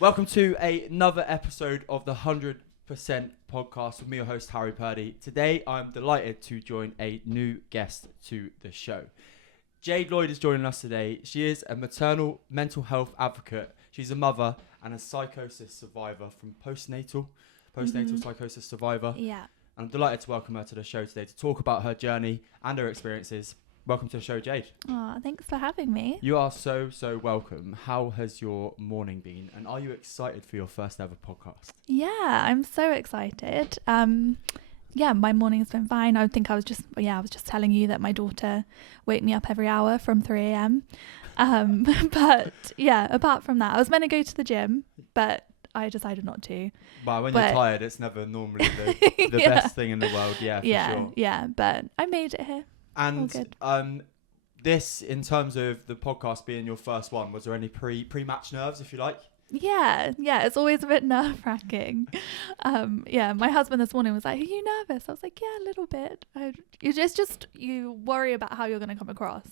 Welcome to another episode of the 100% podcast with me, your host, Harry Purdy. Today, I'm delighted to join a new guest to the show. Jade Lloyd is joining us today. She is a maternal mental health advocate. She's a mother and a psychosis survivor from postnatal psychosis survivor. Yeah. And I'm delighted to welcome her to the show today to talk about her journey and her experiences. Welcome to the show, Jade. Oh, thanks for having me. You are so welcome. How has your morning been? And are you excited for your first ever podcast? Yeah, I'm so excited. Yeah, my morning's been fine. I was just telling you that my daughter wake me up every hour from 3 a.m. But yeah, apart from that, I was meant to go to the gym, but I decided not to. But when you're tired, it's never normally the best thing in the world. Yeah, for sure. Yeah, but I made it here. And this, in terms of the podcast being your first one, was there any pre-match nerves, if you like? Yeah, it's always a bit nerve-wracking. My husband this morning was like, "Are you nervous?" I was like, "Yeah, a little bit." You worry about how you're going to come across.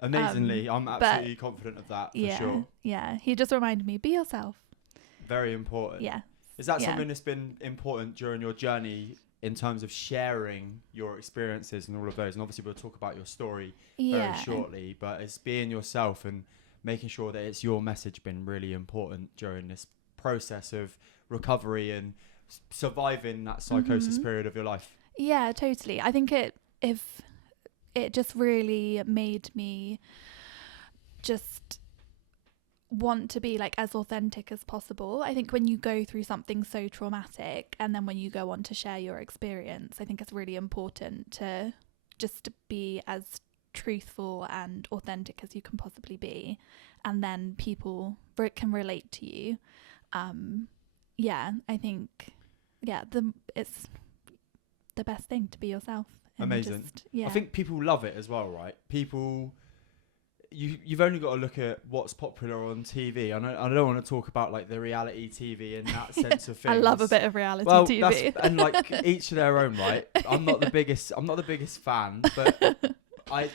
Amazingly, I'm absolutely confident of that, for sure. Yeah, he just reminded me, be yourself. Very important. Yeah. Is that something that's been important during your journey in terms of sharing your experiences and all of those? And obviously we'll talk about your story very shortly, but it's being yourself and making sure that it's your message been really important during this process of recovery and surviving that psychosis period of your life. Yeah, totally. I think it just really made me just want to be like as authentic as possible. I think when you go through something so traumatic and then when you go on to share your experience, I think it's really important to just be as truthful and authentic as you can possibly be, and then people can relate to you. I think it's the best thing to be yourself. Amazing. I think people love it as well, right? You've only got to look at what's popular on TV. I don't want to talk about like the reality TV in that sense of things. I love a bit of reality TV. And like each to their own, right? I'm not the biggest fan, but like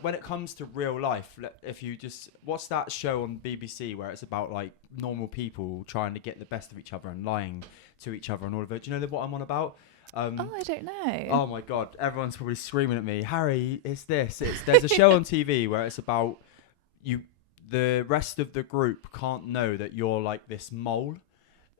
when it comes to real life, if you just what's that show on BBC where it's about like normal people trying to get the best of each other and lying to each other and all of it. Do you know what I'm on about? I don't know. Oh my god, everyone's probably screaming at me, Harry, there's a show on TV where it's about the rest of the group can't know that you're like this mole,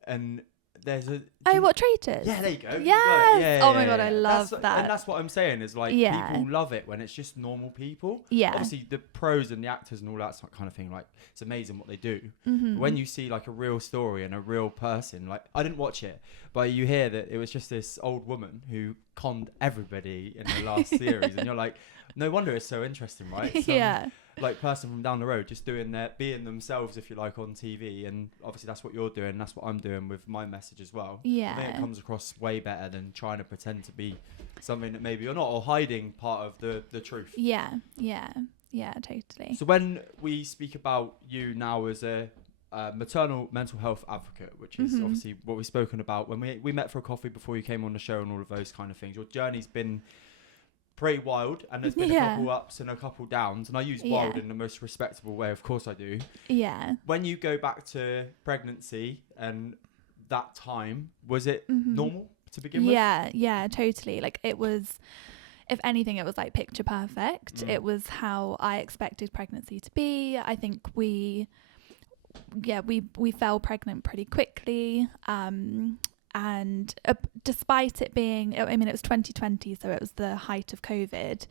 and there's what Traitors? Yeah, there you go. Yes. Yeah, oh my god, I love that. And that's what I'm saying is like people love it when it's just normal people. Yeah. Obviously the pros and the actors and all that kind of thing, like it's amazing what they do. Mm-hmm. When you see like a real story and a real person, like I didn't watch it, but you hear that it was just this old woman who conned everybody in the last series, and you're like, no wonder it's so interesting, right? Like person from down the road just being themselves, if you like, on TV, and obviously that's what you're doing, that's what I'm doing with my message as well. I think it comes across way better than trying to pretend to be something that maybe you're not, or hiding part of the truth. Yeah, totally. So when we speak about you now as a maternal mental health advocate, which is obviously what we've spoken about when we met for a coffee before you came on the show and all of those kind of things, your journey's been pretty wild, and there's been a couple ups and a couple downs, and I use wild in the most respectable way, of course I do. When you go back to pregnancy and that time, was it normal to begin with? Yeah, totally. Like it was, if anything, it was like picture perfect. It was how I expected pregnancy to be. I think we fell pregnant pretty quickly, and despite it being, it was 2020, so it was the height of COVID,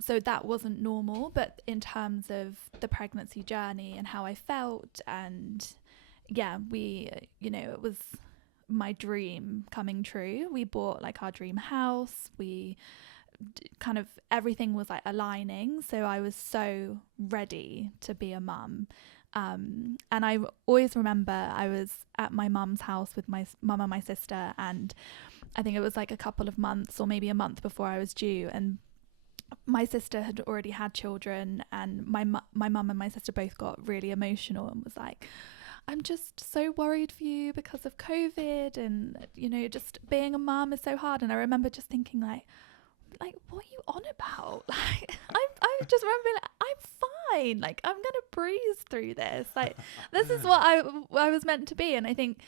so that wasn't normal. But in terms of the pregnancy journey and how I felt, and it was my dream coming true. We bought like our dream house, we kind of everything was like aligning, so I was so ready to be a mum. And I always remember I was at my mum's house with my mum and my sister, and I think it was like a couple of months or maybe a month before I was due, and my sister had already had children, and my mum and my sister both got really emotional and was like, I'm just so worried for you because of COVID, and just being a mum is so hard. And I remember just thinking like, like, what are you on about? Like, I just remember being like, I'm fine. Like, I'm gonna breeze through this. Like, this is what I was meant to be. And I think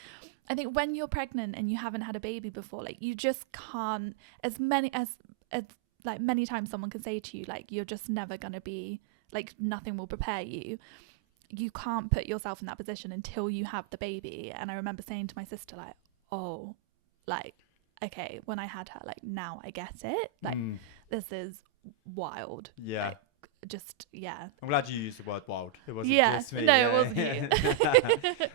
when you're pregnant and you haven't had a baby before, like, you just can't, as many times someone can say to you, like, you're just never gonna be, like, nothing will prepare you. You can't put yourself in that position until you have the baby. And I remember saying to my sister, like, oh, like, okay, when I had her, like, now I get it. Like, this is wild. Yeah. Like, just, yeah. I'm glad you used the word wild. It wasn't just me. No, it wasn't you.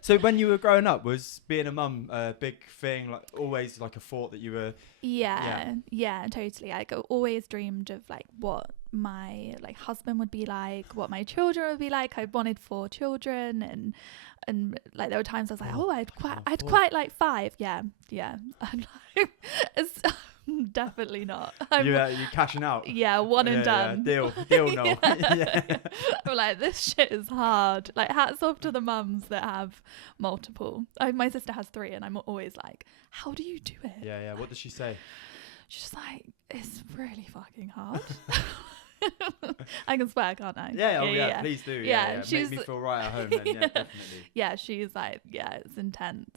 So when you were growing up, was being a mum a big thing? Like, always like a thought that you were... Yeah, totally. I always dreamed of, like, what my, like, husband would be like, what my children would be like. I wanted 4 children, and like, there were times I was like, I'd quite like 5. Yeah. I'm like, it's definitely not. You're cashing out. Yeah, one and done. Deal no. Yeah. I'm like, this shit is hard. Like, hats off to the mums that have multiple. My sister has 3, and I'm always like, how do you do it? Yeah. What does she say? She's like, it's really fucking hard. I can swear, can't I? Yeah, please do. Yeah. She's, make me feel right at home then. Yeah, definitely. Yeah, she's like, yeah, it's intense.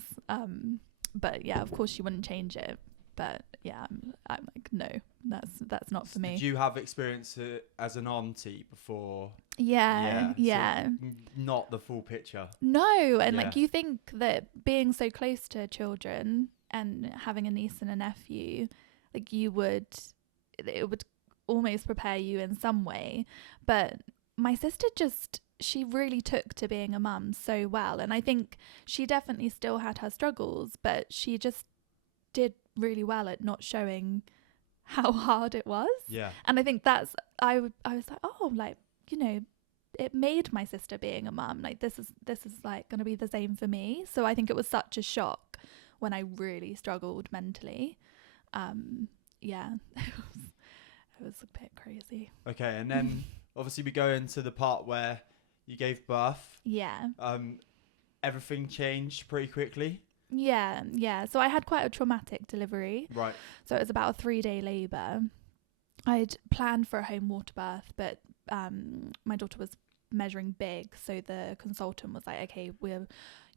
But yeah, of course she wouldn't change it. But yeah, I'm like, no, that's not for me. Did you have experience as an auntie before? Yeah. So not the full picture. No, and like, you think that being so close to children and having a niece and a nephew, like, it would almost prepare you in some way. But my sister she really took to being a mum so well. And I think she definitely still had her struggles, but she just did really well at not showing how hard it was. Yeah. And I think I was like, oh, like, you know, it made my sister being a mum. Like, this is like going to be the same for me. So I think it was such a shock when I really struggled mentally. Yeah, it was a bit crazy. Okay, and then obviously we go into the part where you gave birth. Yeah. Everything changed pretty quickly. Yeah. So I had quite a traumatic delivery. Right. So it was about a 3-day labour. I'd planned for a home water birth, but my daughter was measuring big, so the consultant was like, okay,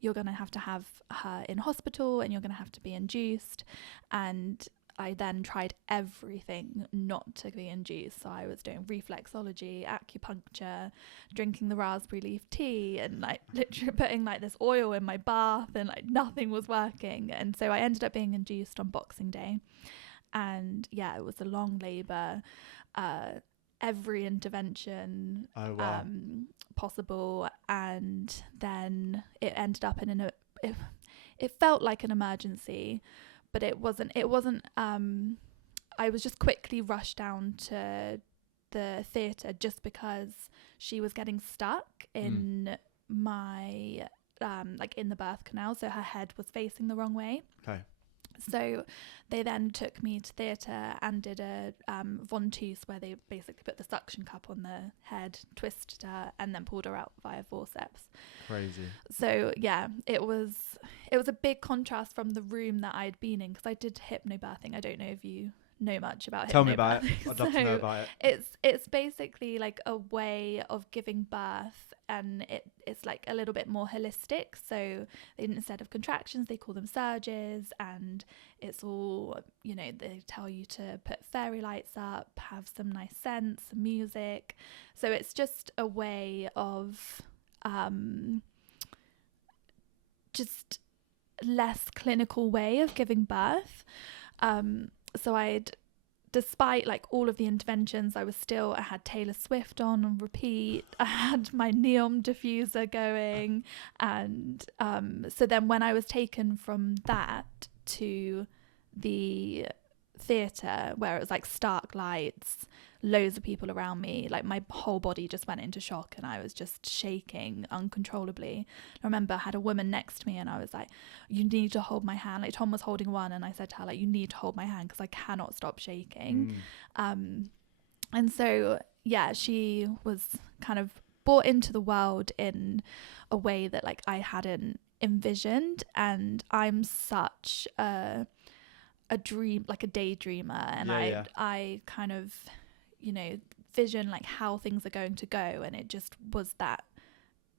you're going to have her in hospital and you're going to have to be induced. And I then tried everything not to be induced. So I was doing reflexology, acupuncture, drinking the raspberry leaf tea, and like literally putting like this oil in my bath, and like nothing was working. And so I ended up being induced on Boxing Day. And yeah, it was a long labour, every intervention possible. And then it ended up it felt like an emergency. But it wasn't, I was just quickly rushed down to the theatre just because she was getting stuck in my, like, in the birth canal. So her head was facing the wrong way. Okay. So they then took me to theatre and did a ventouse, where they basically put the suction cup on the head, twisted her, and then pulled her out via forceps. Crazy. So yeah, it was a big contrast from the room that I'd been in, because I did hypnobirthing. I don't know if you know much about hypnobirthing. Tell me about it. I'd love to know about it. It's basically like a way of giving birth, and it's like a little bit more holistic. So instead of contractions, they call them surges, and it's all, you know, they tell you to put fairy lights up, have some nice scents, some music. So it's just a way of just less clinical way of giving birth. So despite like all of the interventions, I had Taylor Swift on repeat. I had my neon diffuser going. And so then when I was taken from that to the theatre, where it was like stark lights, loads of people around me, like my whole body just went into shock and I was just shaking uncontrollably. I remember I had a woman next to me and I was like, you need to hold my hand. Like Tom was holding one and I said to her, like, you need to hold my hand because I cannot stop shaking. And so yeah, she was kind of brought into the world in a way that like I hadn't envisioned. And I'm such a a dream, like a daydreamer, and I kind of, you know, vision like how things are going to go, and it just was that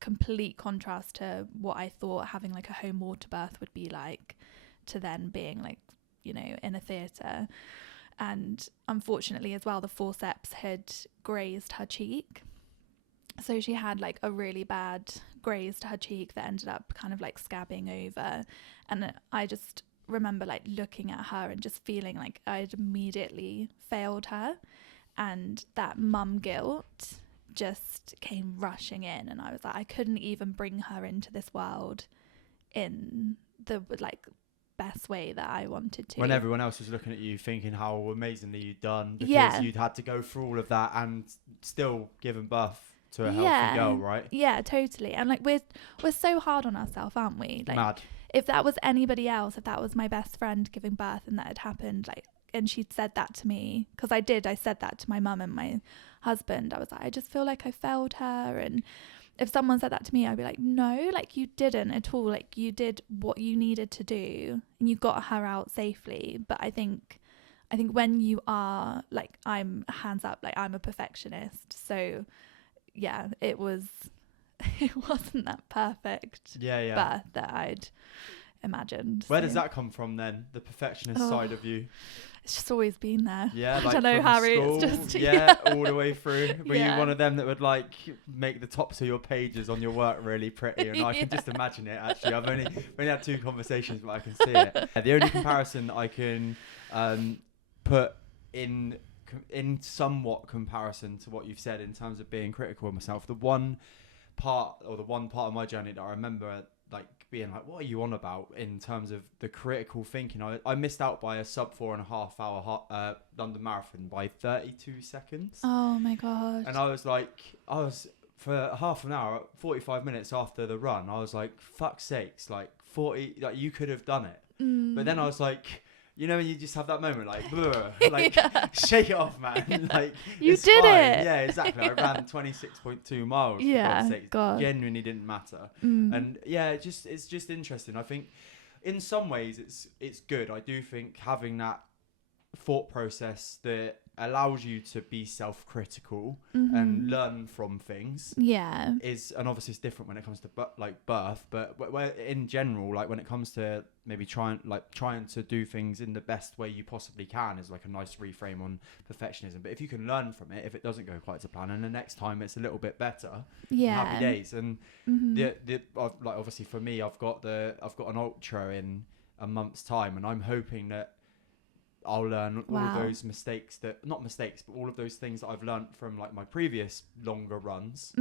complete contrast to what I thought having like a home water birth would be like, to then being like, you know, in a theatre. And unfortunately as well, the forceps had grazed her cheek, so she had like a really bad graze to her cheek that ended up kind of like scabbing over. And I just remember like looking at her and just feeling like I'd immediately failed her, and that mum guilt just came rushing in, and I was like, I couldn't even bring her into this world in the like best way that I wanted to. When everyone else was looking at you thinking how amazingly you'd done, because you'd had to go through all of that and still given birth to a healthy girl, right? Yeah, totally. And like we're so hard on ourselves, aren't we? Like, mad. If that was anybody else, if that was my best friend giving birth and that had happened, like, and she'd said that to me, because I said that to my mum and my husband, I was like, I just feel like I failed her. And if someone said that to me, I'd be like, no, like you didn't at all. Like you did what you needed to do and you got her out safely. But I think when you are like, I'm hands up, like I'm a perfectionist. So yeah, it wasn't that perfect birth that I'd imagined. Where does that come from then? The perfectionist side of you? It's just always been there. Yeah, I don't know, Harry. School, it's just all the way through. Were you one of them that would like make the tops of your pages on your work really pretty? And I can just imagine it. Actually, I've only had 2 conversations, but I can see it. The only comparison that I can put in somewhat comparison to what you've said in terms of being critical of myself, the one part of my journey that I remember like being like, what are you on about in terms of the critical thinking? I missed out by a sub 4.5 hour London Marathon by 32 seconds. Oh my god. And I was for half an hour, 45 minutes after the run, I was like, fuck's sakes, like 40, like you could have done it. But then I was like, you know, when you just have that moment, like, like shake it off, man. Like you did fine. it. Yeah, exactly. I ran 26.2 miles. Yeah, God. Genuinely didn't matter. And yeah, it's just interesting. I think in some ways it's good. I do think having that thought process that allows you to be self-critical and learn from things is, and obviously it's different when it comes to birth, but where in general, like when it comes to maybe trying to do things in the best way you possibly can is like a nice reframe on perfectionism. But if you can learn from it, if it doesn't go quite to plan and the next time it's a little bit better, happy days. And like obviously for me, I've got an ultra in a month's time, and I'm hoping that I'll learn all of those all of those things that I've learned from like my previous longer runs.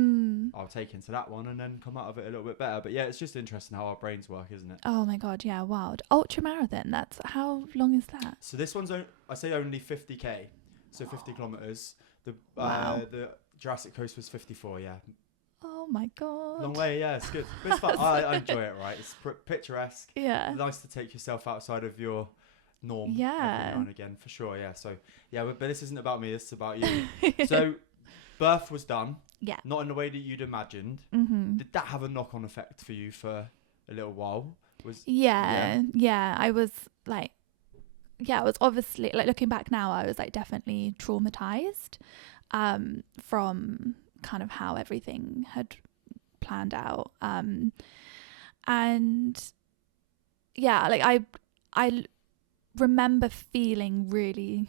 I'll take into that one and then come out of it a little bit better. But yeah, it's just interesting how our brains work, isn't it? Oh my god, yeah, wild. Ultra marathon, that's, how long is that? So this one's I say only 50k, so 50 kilometers. The Jurassic Coast was 54. Yeah. Oh my god. Long way, yeah, it's good. But it's fun. I enjoy it. Right, it's picturesque. Yeah. Nice to take yourself outside of your norm every now and again, for sure. Yeah, so yeah, but this isn't about me, this is about you. So birth was done, not in the way that you'd imagined. Did that have a knock-on effect for you for a little while? I was like, it was obviously, like looking back now, I was like definitely traumatized from kind of how everything had planned out, and yeah, like I remember feeling really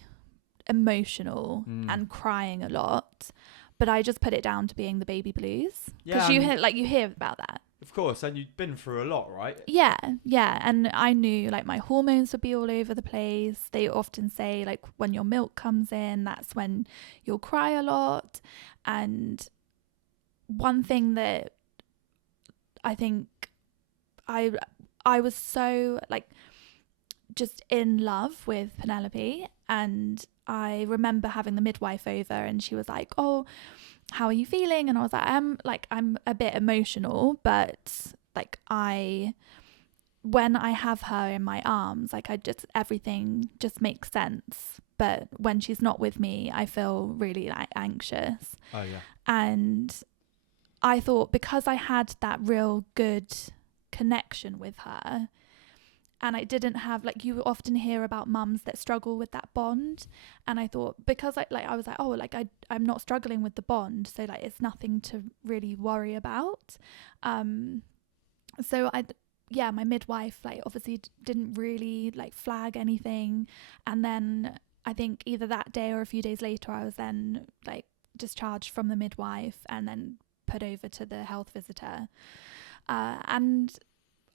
emotional and crying a lot, but I just put it down to being the baby blues, because you hear about that, of course, and you'd been through a lot, right? Yeah, and I knew like my hormones would be all over the place. They often say like when your milk comes in, that's when you'll cry a lot. And one thing that I think I was so like just in love with Penelope, and I remember having the midwife over and she was like, oh, how are you feeling? And I was like, I'm a bit emotional, but like when I have her in my arms, like everything just makes sense. But when she's not with me, I feel really like anxious. Oh yeah. And I thought, because I had that real good connection with her, and I didn't have, like, you often hear about mums that struggle with that bond, and I thought, because I was like, oh, like I'm not struggling with the bond, so like it's nothing to really worry about. So my midwife, like, obviously didn't really like flag anything, and then I think either that day or a few days later I was then like discharged from the midwife and then put over to the health visitor. And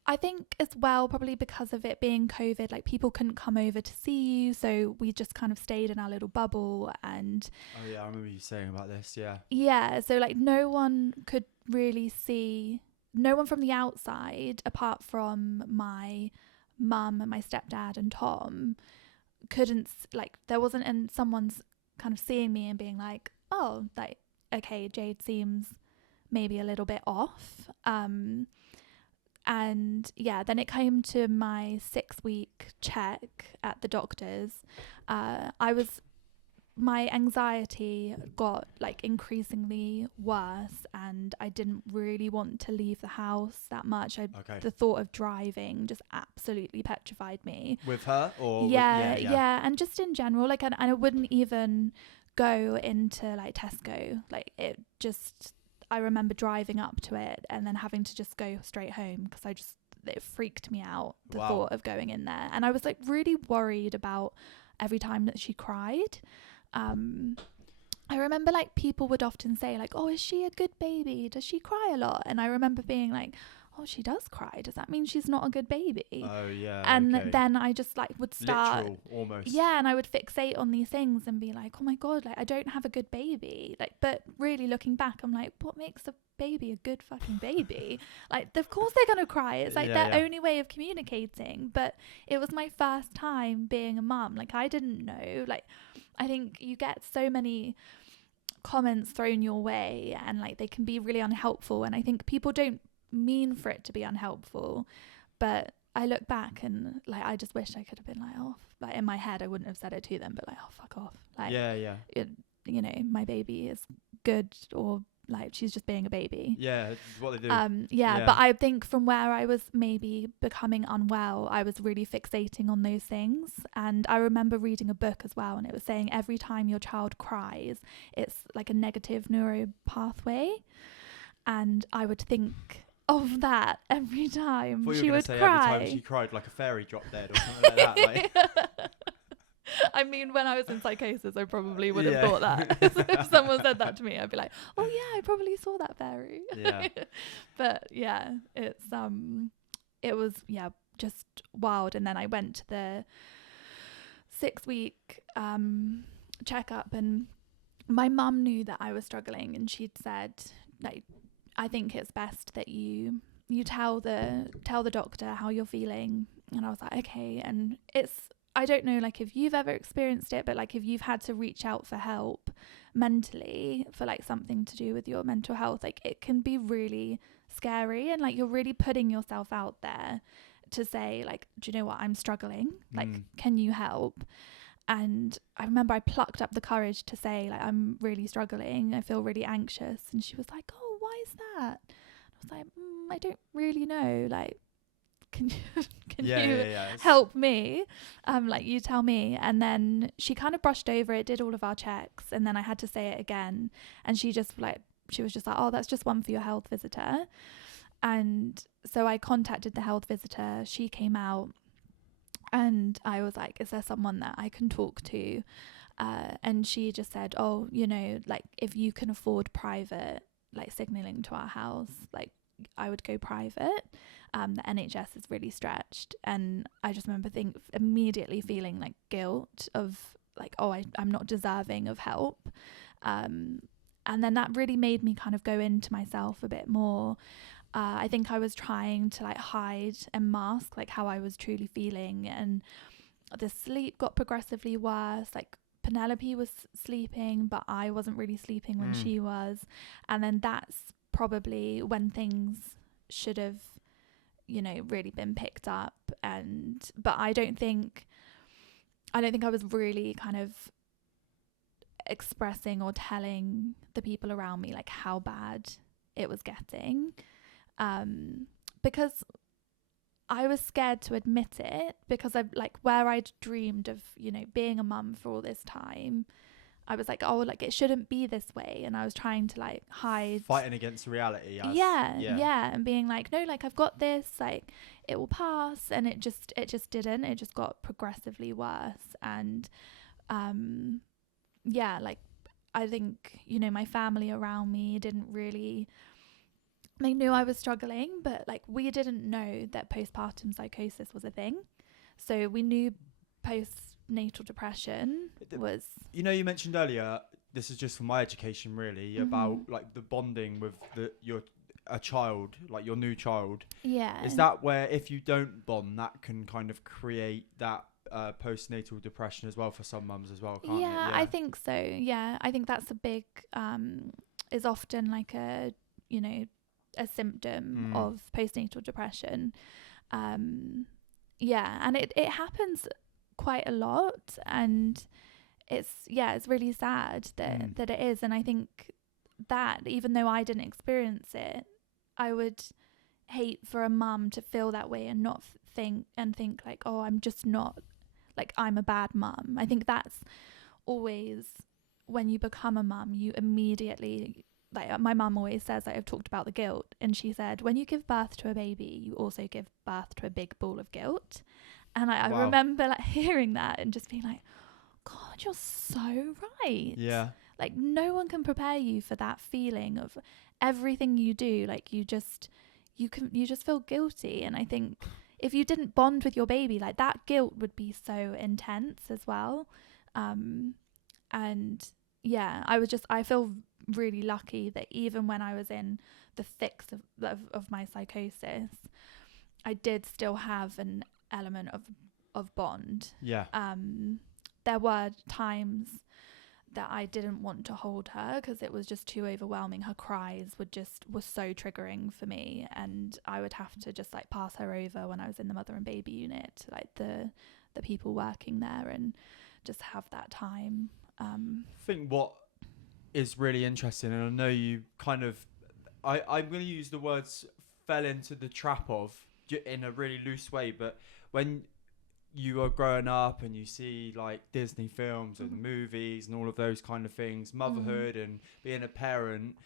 I think as well, probably because of it being COVID, like people couldn't come over to see you, so we just kind of stayed in our little bubble. And oh yeah, I remember you saying about this. so like no one could really see, no one from the outside apart from my mum and my stepdad and Tom couldn't, like, there wasn't, and someone's kind of seeing me and being like, oh, like, okay, Jade seems maybe a little bit off. And yeah, then it came to my 6-week check at the doctor's. My anxiety got like increasingly worse, and I didn't really want to leave the house that much. The thought of driving just absolutely petrified me. With her, or yeah, and just in general, like, and I wouldn't even go into like Tesco. Like, it just, I remember driving up to it and then having to just go straight home because it freaked me out, the thought of going in there. And I was like really worried about every time that she cried. I remember like people would often say like, oh, is she a good baby? Does she cry a lot? And I remember being like, oh, she does cry. Does that mean she's not a good baby? Oh yeah. And then I just like would start, literal, almost. Yeah, and I would fixate on these things and be like, oh my God, like I don't have a good baby. Like, but really looking back, I'm like, what makes a baby a good fucking baby? Like, of course they're gonna cry. It's like their only way of communicating. But it was my first time being a mum. Like, I didn't know. Like, I think you get so many comments thrown your way, and like they can be really unhelpful, and I think people don't mean for it to be unhelpful, but I look back and like I just wish I could have been like, oh, like in my head I wouldn't have said it to them, but like, oh, fuck off, like, you know, my baby is good, or like she's just being a baby. Yeah, it's what they do. But I think from where I was maybe becoming unwell, I was really fixating on those things. And I remember reading a book as well, and it was saying every time your child cries, it's like a negative neuro pathway. And I would think of that every time she would cry. Every time she cried, like a fairy dropped dead or something like that. Like. I mean, when I was in psychosis, I probably would have thought that. If someone said that to me, I'd be like, oh yeah, I probably saw that fairy. Yeah. But yeah, it was just wild. And then I went to the 6-week checkup, and my mum knew that I was struggling, and she'd said, like, I think it's best that you tell the doctor how you're feeling. And I was like, okay. And I don't know, like, if you've ever experienced it, but like if you've had to reach out for help mentally for like something to do with your mental health, like it can be really scary, and like you're really putting yourself out there to say like, do you know what, I'm struggling, like can you help? And I remember I plucked up the courage to say, like, I'm really struggling, I feel really anxious. And she was like, oh, why is that? I was like, I don't really know, like, can you help me? Like, you tell me. And then she kind of brushed over it, did all of our checks, and then I had to say it again. And she was just like, oh, that's just one for your health visitor. And so I contacted the health visitor. She came out, and I was like, is there someone that I can talk to? And she just said, oh, you know, like, if you can afford private, like, signalling to our house, like, I would go private. The NHS is really stretched. And I just remember immediately feeling like guilt of like, oh, I'm not deserving of help. And then that really made me kind of go into myself a bit more. I think I was trying to like hide and mask like how I was truly feeling, and the sleep got progressively worse. Like, Penelope was sleeping, but I wasn't really sleeping when she was. And then that's probably when things should have, you know, really been picked up. But I don't think I was really kind of expressing or telling the people around me like how bad it was getting, because I was scared to admit it because I've like where I'd dreamed of, you know, being a mum for all this time. I was like, oh, like it shouldn't be this way. And I was trying to like hide. Fighting against reality. Yeah. And being like, no, like I've got this, like it will pass. And it just didn't. It just got progressively worse. And like I think, you know, my family around me didn't really, they knew I was struggling, but like we didn't know that postpartum psychosis was a thing. So we knew postnatal depression was. You know, you mentioned earlier, this is just for my education really, about like the bonding with a child, like your new child. Yeah. Is that where if you don't bond, that can kind of create that postnatal depression as well for some mums as well, can't it? Yeah, I think so. Yeah, I think that's a big, is often like a, you know, a symptom of postnatal depression. And it happens quite a lot, and it's really sad that it is. And I think that even though I didn't experience it, I would hate for a mum to feel that way and not think like, oh, I'm just not, like I'm a bad mum. I think that's always, when you become a mum, you immediately, like my mum always says, like I've talked about the guilt, and she said when you give birth to a baby, you also give birth to a big ball of guilt. And I remember like hearing that and just being like, God, you're so right. Yeah. Like no one can prepare you for that feeling of everything you do. Like you just feel guilty. And I think if you didn't bond with your baby, like that guilt would be so intense as well. And yeah, I feel really lucky that even when I was in the thick of my psychosis, I did still have an element of bond. Yeah. There were times that I didn't want to hold her because it was just too overwhelming. Her cries was so triggering for me, and I would have to just like pass her over when I was in the mother and baby unit to like the people working there, and just have that time. I think what is really interesting, and I know you kind of, I'm going to use the words fell into the trap of in a really loose way, but when you are growing up and you see like Disney films and movies and all of those kind of things, motherhood and being a parent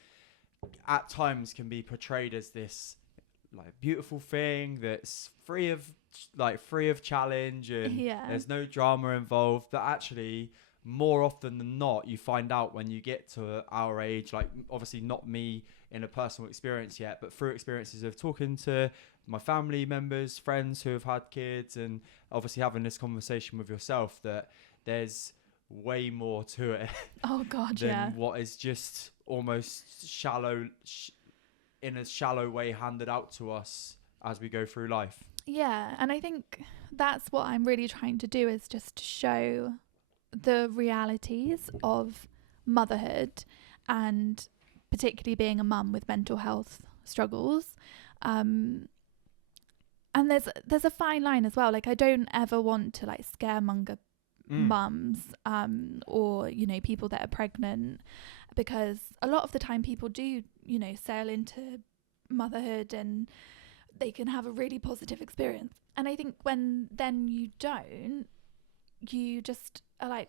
at times can be portrayed as this like beautiful thing that's free of challenge, and there's no drama involved. But actually, more often than not, you find out when you get to our age, like obviously not me in a personal experience yet, but through experiences of talking to my family members, friends who have had kids, and obviously having this conversation with yourself, that there's way more to it. Oh God, than what is just almost shallow, in a shallow way handed out to us as we go through life. Yeah, and I think that's what I'm really trying to do, is just to show the realities of motherhood, and particularly being a mum with mental health struggles. And there's a fine line as well. Like I don't ever want to like scaremonger mums or, you know, people that are pregnant, because a lot of the time people do, you know, sail into motherhood and they can have a really positive experience. And I think when then you don't, you just are like,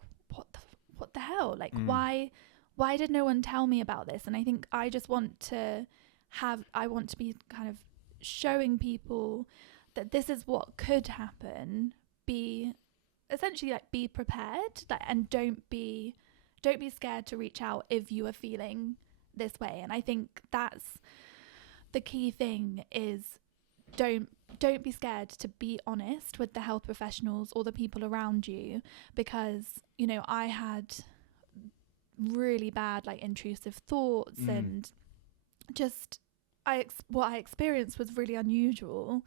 what the hell? Like why did no one tell me about this? And I think I just want to be kind of showing people that this is what could happen. Be essentially like be prepared, and don't be scared to reach out if you are feeling this way. And I think that's the key thing, is don't be scared to be honest with the health professionals or the people around you, because, you know, I had really bad like intrusive thoughts and just what I experienced was really unusual,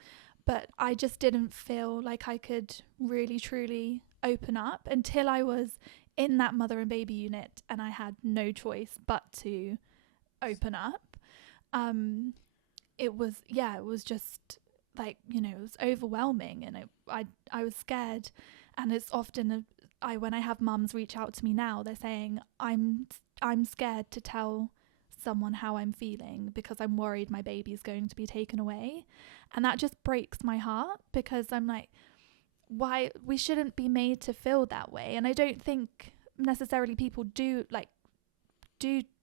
but I just didn't feel like I could really truly open up until I was in that mother and baby unit and I had no choice but to open up. It was just like, you know, it was overwhelming, and I was scared. And it's often when I have mums reach out to me now, they're saying I'm scared to tell someone how I'm feeling because I'm worried my baby's going to be taken away. And that just breaks my heart, because I'm like, why? We shouldn't be made to feel that way. And I don't think necessarily people do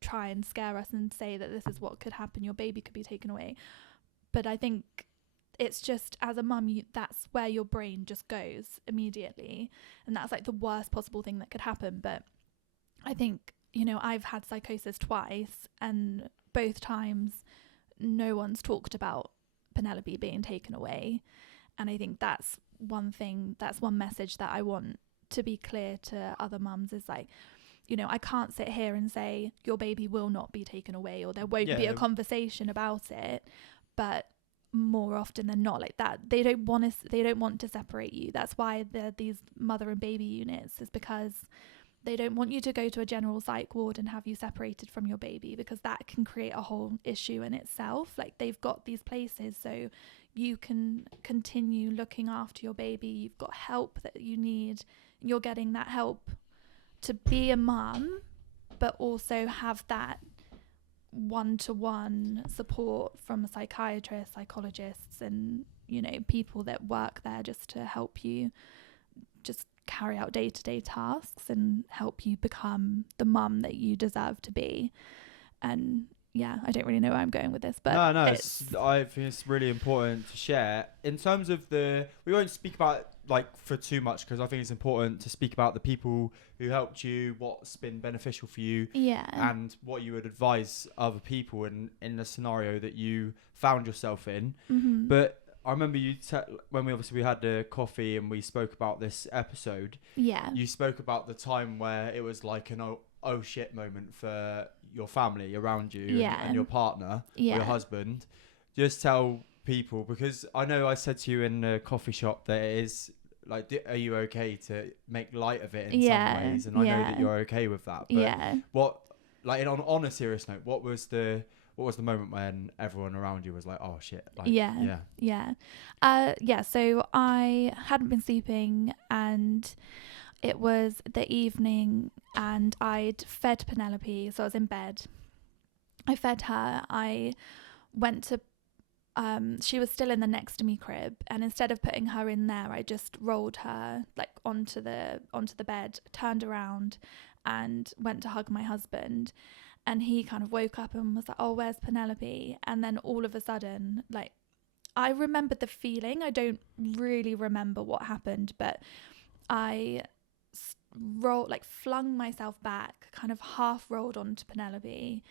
try and scare us and say that this is what could happen, your baby could be taken away. But I think it's just, as a mum, that's where your brain just goes immediately, and that's like the worst possible thing that could happen. But I think, you know, I've had psychosis twice, and both times no one's talked about Penelope being taken away. And I think that's one message that I want to be clear to other mums, is like, you know, I can't sit here and say your baby will not be taken away, or there won't be a conversation about it. But more often than not, like that, they don't want to separate you. That's why there are these mother and baby units, is because they don't want you to go to a general psych ward and have you separated from your baby, because that can create a whole issue in itself. Like, they've got these places so you can continue looking after your baby. You've got help that you need. You're getting that help to be a mum, but also have that one-to-one support from a psychiatrist, psychologists, and, you know, people that work there just to help you just carry out day-to-day tasks and help you become the mum that you deserve to be. And yeah, I don't really know where I'm going with this, but I think it's really important to share. In terms of we won't speak about like for too much, because I think it's important to speak about the people who helped you, what's been beneficial for you, and what you would advise other people in the scenario that you found yourself in. Mm-hmm. But I remember when we had the coffee and we spoke about this episode. Yeah. You spoke about the time where it was like an oh shit moment for your family around you and your partner or your husband. Just tell people, because I know I said to you in the coffee shop that it is like, are you okay to make light of it in some ways? And I know that you're okay with that. But what, like, on a serious note, what was the moment when everyone around you was like, oh shit? Like, so I hadn't been sleeping, and it was the evening, and I'd fed Penelope, so I was in bed. I fed her. I went to she was still in the next to me crib, and instead of putting her in there, I just rolled her like onto the bed, turned around and went to hug my husband. And he kind of woke up and was like, oh, where's Penelope? And then all of a sudden, like, I remembered the feeling. I don't really remember what happened, but I flung myself back, kind of half rolled onto Penelope,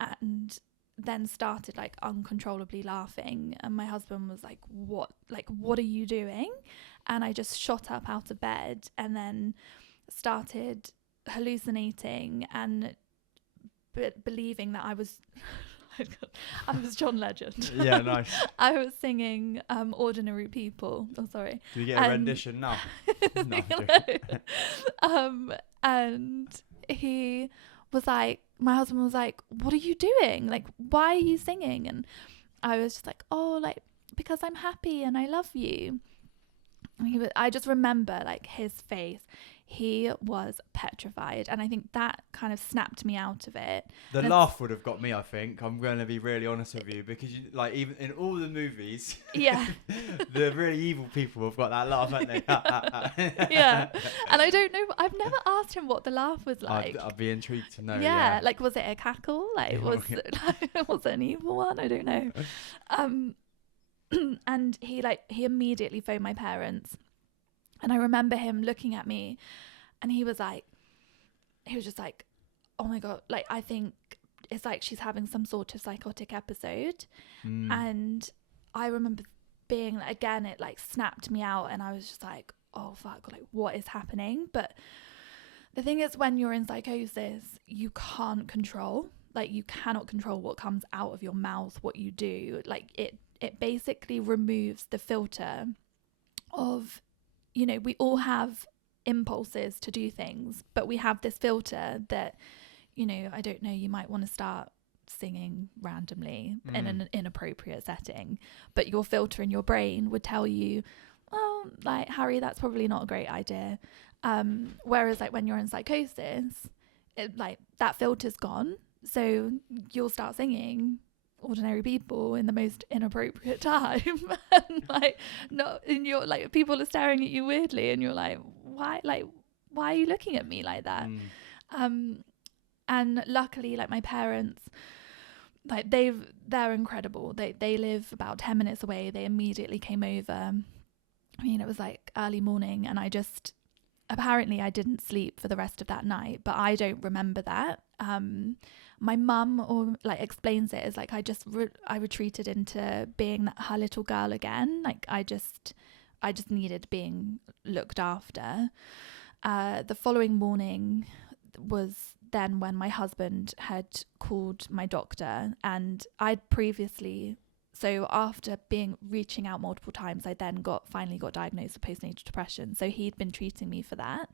and then started like uncontrollably laughing. And my husband was like, what are you doing? And I just shot up out of bed and then started hallucinating and believing that I was John Legend. Yeah, nice. I was singing Ordinary People. Oh, sorry. Do you get a rendition now? No. And he was like, my husband was like, what are you doing? Like, why are you singing? And I was just like, oh, like, because I'm happy and I love you. And I just remember like his face. He was petrified, and I think that kind of snapped me out of it. The laugh would have got me, I think. I'm going to be really honest with you, because you, like, even in all the movies, the really evil people have got that laugh, haven't they? Yeah, and I don't know. I've never asked him what the laugh was like. I'd be intrigued to know. Yeah, like, was it a cackle? Like, was it an evil one? I don't know. And he immediately phoned my parents. And I remember him looking at me, and he was just like, oh my God, like, I think it's like she's having some sort of psychotic episode. And I remember being, again, it like snapped me out, and I was just like, oh fuck, like, what is happening? But the thing is, when you're in psychosis, you can't control, like, you cannot control what comes out of your mouth, what you do. Like, it basically removes the filter of, you know, we all have impulses to do things, but we have this filter that, you know, I don't know, you might want to start singing randomly in an inappropriate setting, but your filter in your brain would tell you, well, like, Harry, that's probably not a great idea. Whereas like when you're in psychosis, like, that filter's gone. So you'll start singing Ordinary People in the most inappropriate time, and like not, and you're like, people are staring at you weirdly, and you're like, why are you looking at me like that? And luckily, like, my parents, like, they're incredible. They live about 10 minutes away. They immediately came over. I mean, it was like early morning, and apparently I didn't sleep for the rest of that night, but I don't remember that. My mum explains it as like, I retreated into being her little girl again. Like, I just needed being looked after. The following morning was then when my husband had called my doctor, and I'd previously, so after reaching out multiple times, I then finally got diagnosed with postnatal depression. So he'd been treating me for that.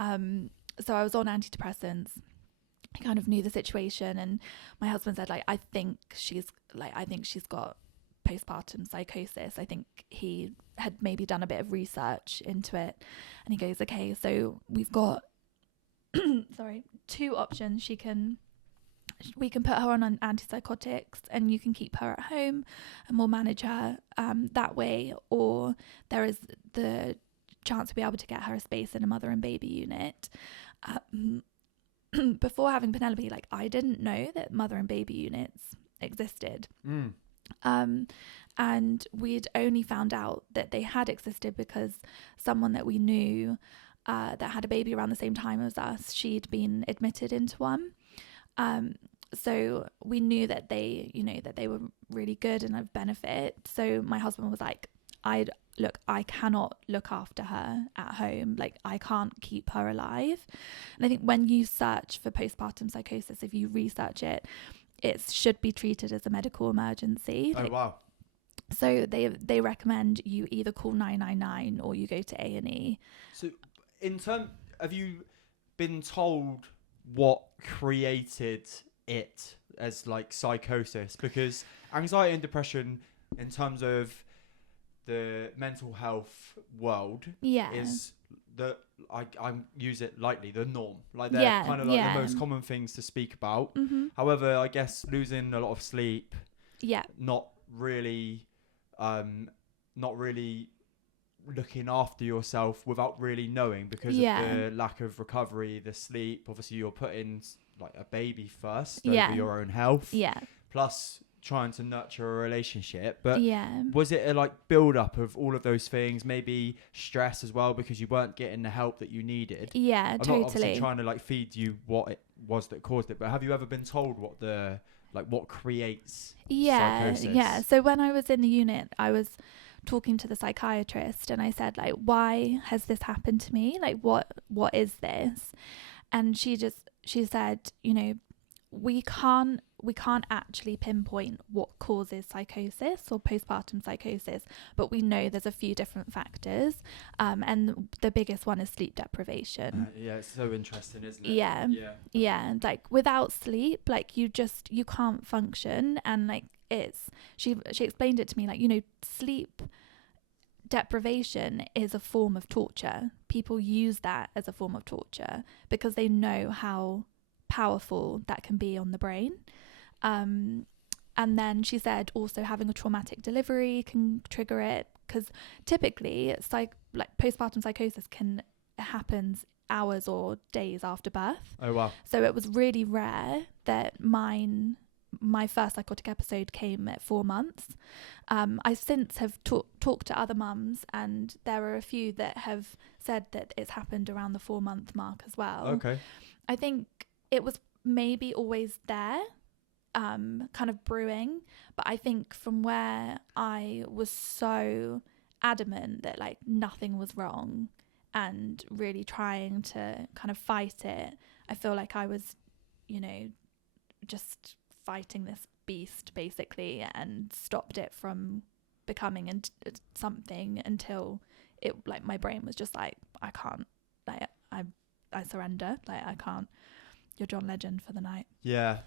So I was on antidepressants. I kind of knew the situation, and my husband said, like, I think she's got postpartum psychosis. I think he had maybe done a bit of research into it, and he goes, okay, so we've got two options. We can put her on antipsychotics, and you can keep her at home, and we'll manage her that way, or there is the chance to be able to get her a space in a mother and baby unit. Before having Penelope, like, I didn't know that mother and baby units existed. And we'd only found out that they had existed because someone that we knew that had a baby around the same time as us, she'd been admitted into one. So we knew that they were really good and of benefit. So my husband was like, I cannot look after her at home. Like, I can't keep her alive. And I think when you search for postpartum psychosis, if you research it, it should be treated as a medical emergency. Oh, wow. So they recommend you either call 999 or you go to A&E. So have you been told what created it as like psychosis? Because anxiety and depression, in terms of the mental health world, is I use it lightly, the norm. Like, they're kind of like the most common things to speak about. However, I guess losing a lot of sleep, not really looking after yourself without really knowing, because of the lack of recovery, the sleep. Obviously, you're putting like a baby first over your own health. Plus trying to nurture a relationship. But was it a like build up of all of those things? Maybe stress as well, because you weren't getting the help that you needed. I'm not obviously trying to like feed you what it was that caused it, but have you ever been told what creates psychosis? So when I was in the unit, I was talking to the psychiatrist, and I said, like, why has this happened to me? Like, what is this? And she said, we can't actually pinpoint what causes psychosis or postpartum psychosis, but we know there's a few different factors, and the biggest one is sleep deprivation. It's so interesting, isn't it? Like, without sleep, like, you can't function. And like, she explained it to me, like, sleep deprivation is a form of torture. People use that as a form of torture because they know how powerful that can be on the brain. And then she said also having a traumatic delivery can trigger it, because typically postpartum psychosis happens hours or days after birth. Oh, wow. So it was really rare that my first psychotic episode came at 4 months. I since have talked to other mums, and there are a few that have said that it's happened around the 4-month mark as well. Okay. I think it was maybe always there, kind of brewing, but I think from where I was so adamant that like nothing was wrong and really trying to kind of fight it, I feel like I was, just fighting this beast basically, and stopped it from becoming something until it, like, my brain was just like, I can't, like, I surrender, like, I can't. You're John Legend for the night. Yeah.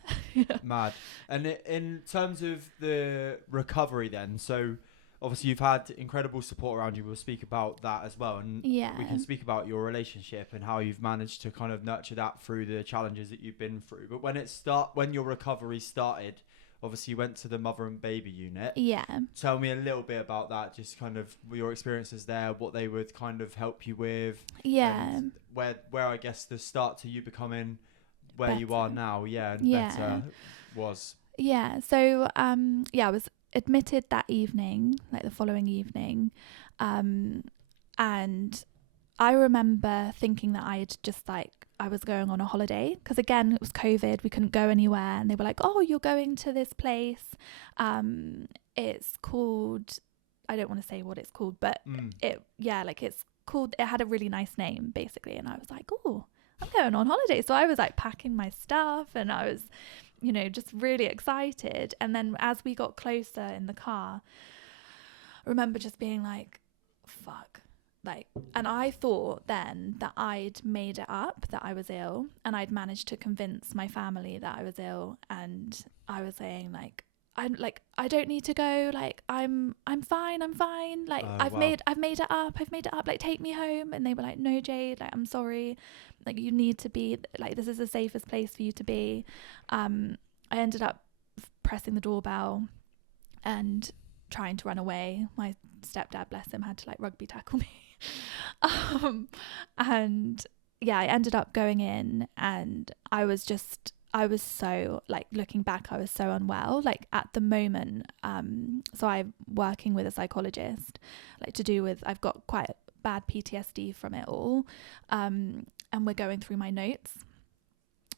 Mad. And in terms of the recovery then, so obviously you've had incredible support around you. We'll speak about that as well, and Yeah. we can speak about your relationship and how you've managed to kind of nurture that through the challenges that you've been through. But when your recovery started, obviously you went to the mother and baby unit. Yeah. Tell me a little bit about that, just kind of your experiences there, what they would kind of help you with. Yeah. And where I guess the start to you becoming where you Better. are now, and Yeah. better was. Yeah. So I was admitted that evening, like the following evening, and I remember thinking that I was going on a holiday, because again it was COVID, we couldn't go anywhere, and they were like, oh, you're going to this place, it's called, I don't want to say what it's called, but it had a really nice name basically, and I was like, oh, I'm going on holiday. So I was like packing my stuff, and I was just really excited. And then as we got closer in the car, I remember just being like, fuck. And I thought then that I'd made it up, that I was ill, and I'd managed to convince my family that I was ill, and I was saying I don't need to go, I'm fine, I've made it up, like take me home. And they were like, no, Jade, I'm sorry, you need to be, this is the safest place for you to be. I ended up pressing the doorbell and trying to run away. My stepdad, bless him, had to rugby tackle me. And yeah, I ended up going in, and I was so, looking back, I was so unwell, at the moment. So I'm working with a psychologist, to do with, I've got quite bad PTSD from it all. And we're going through my notes,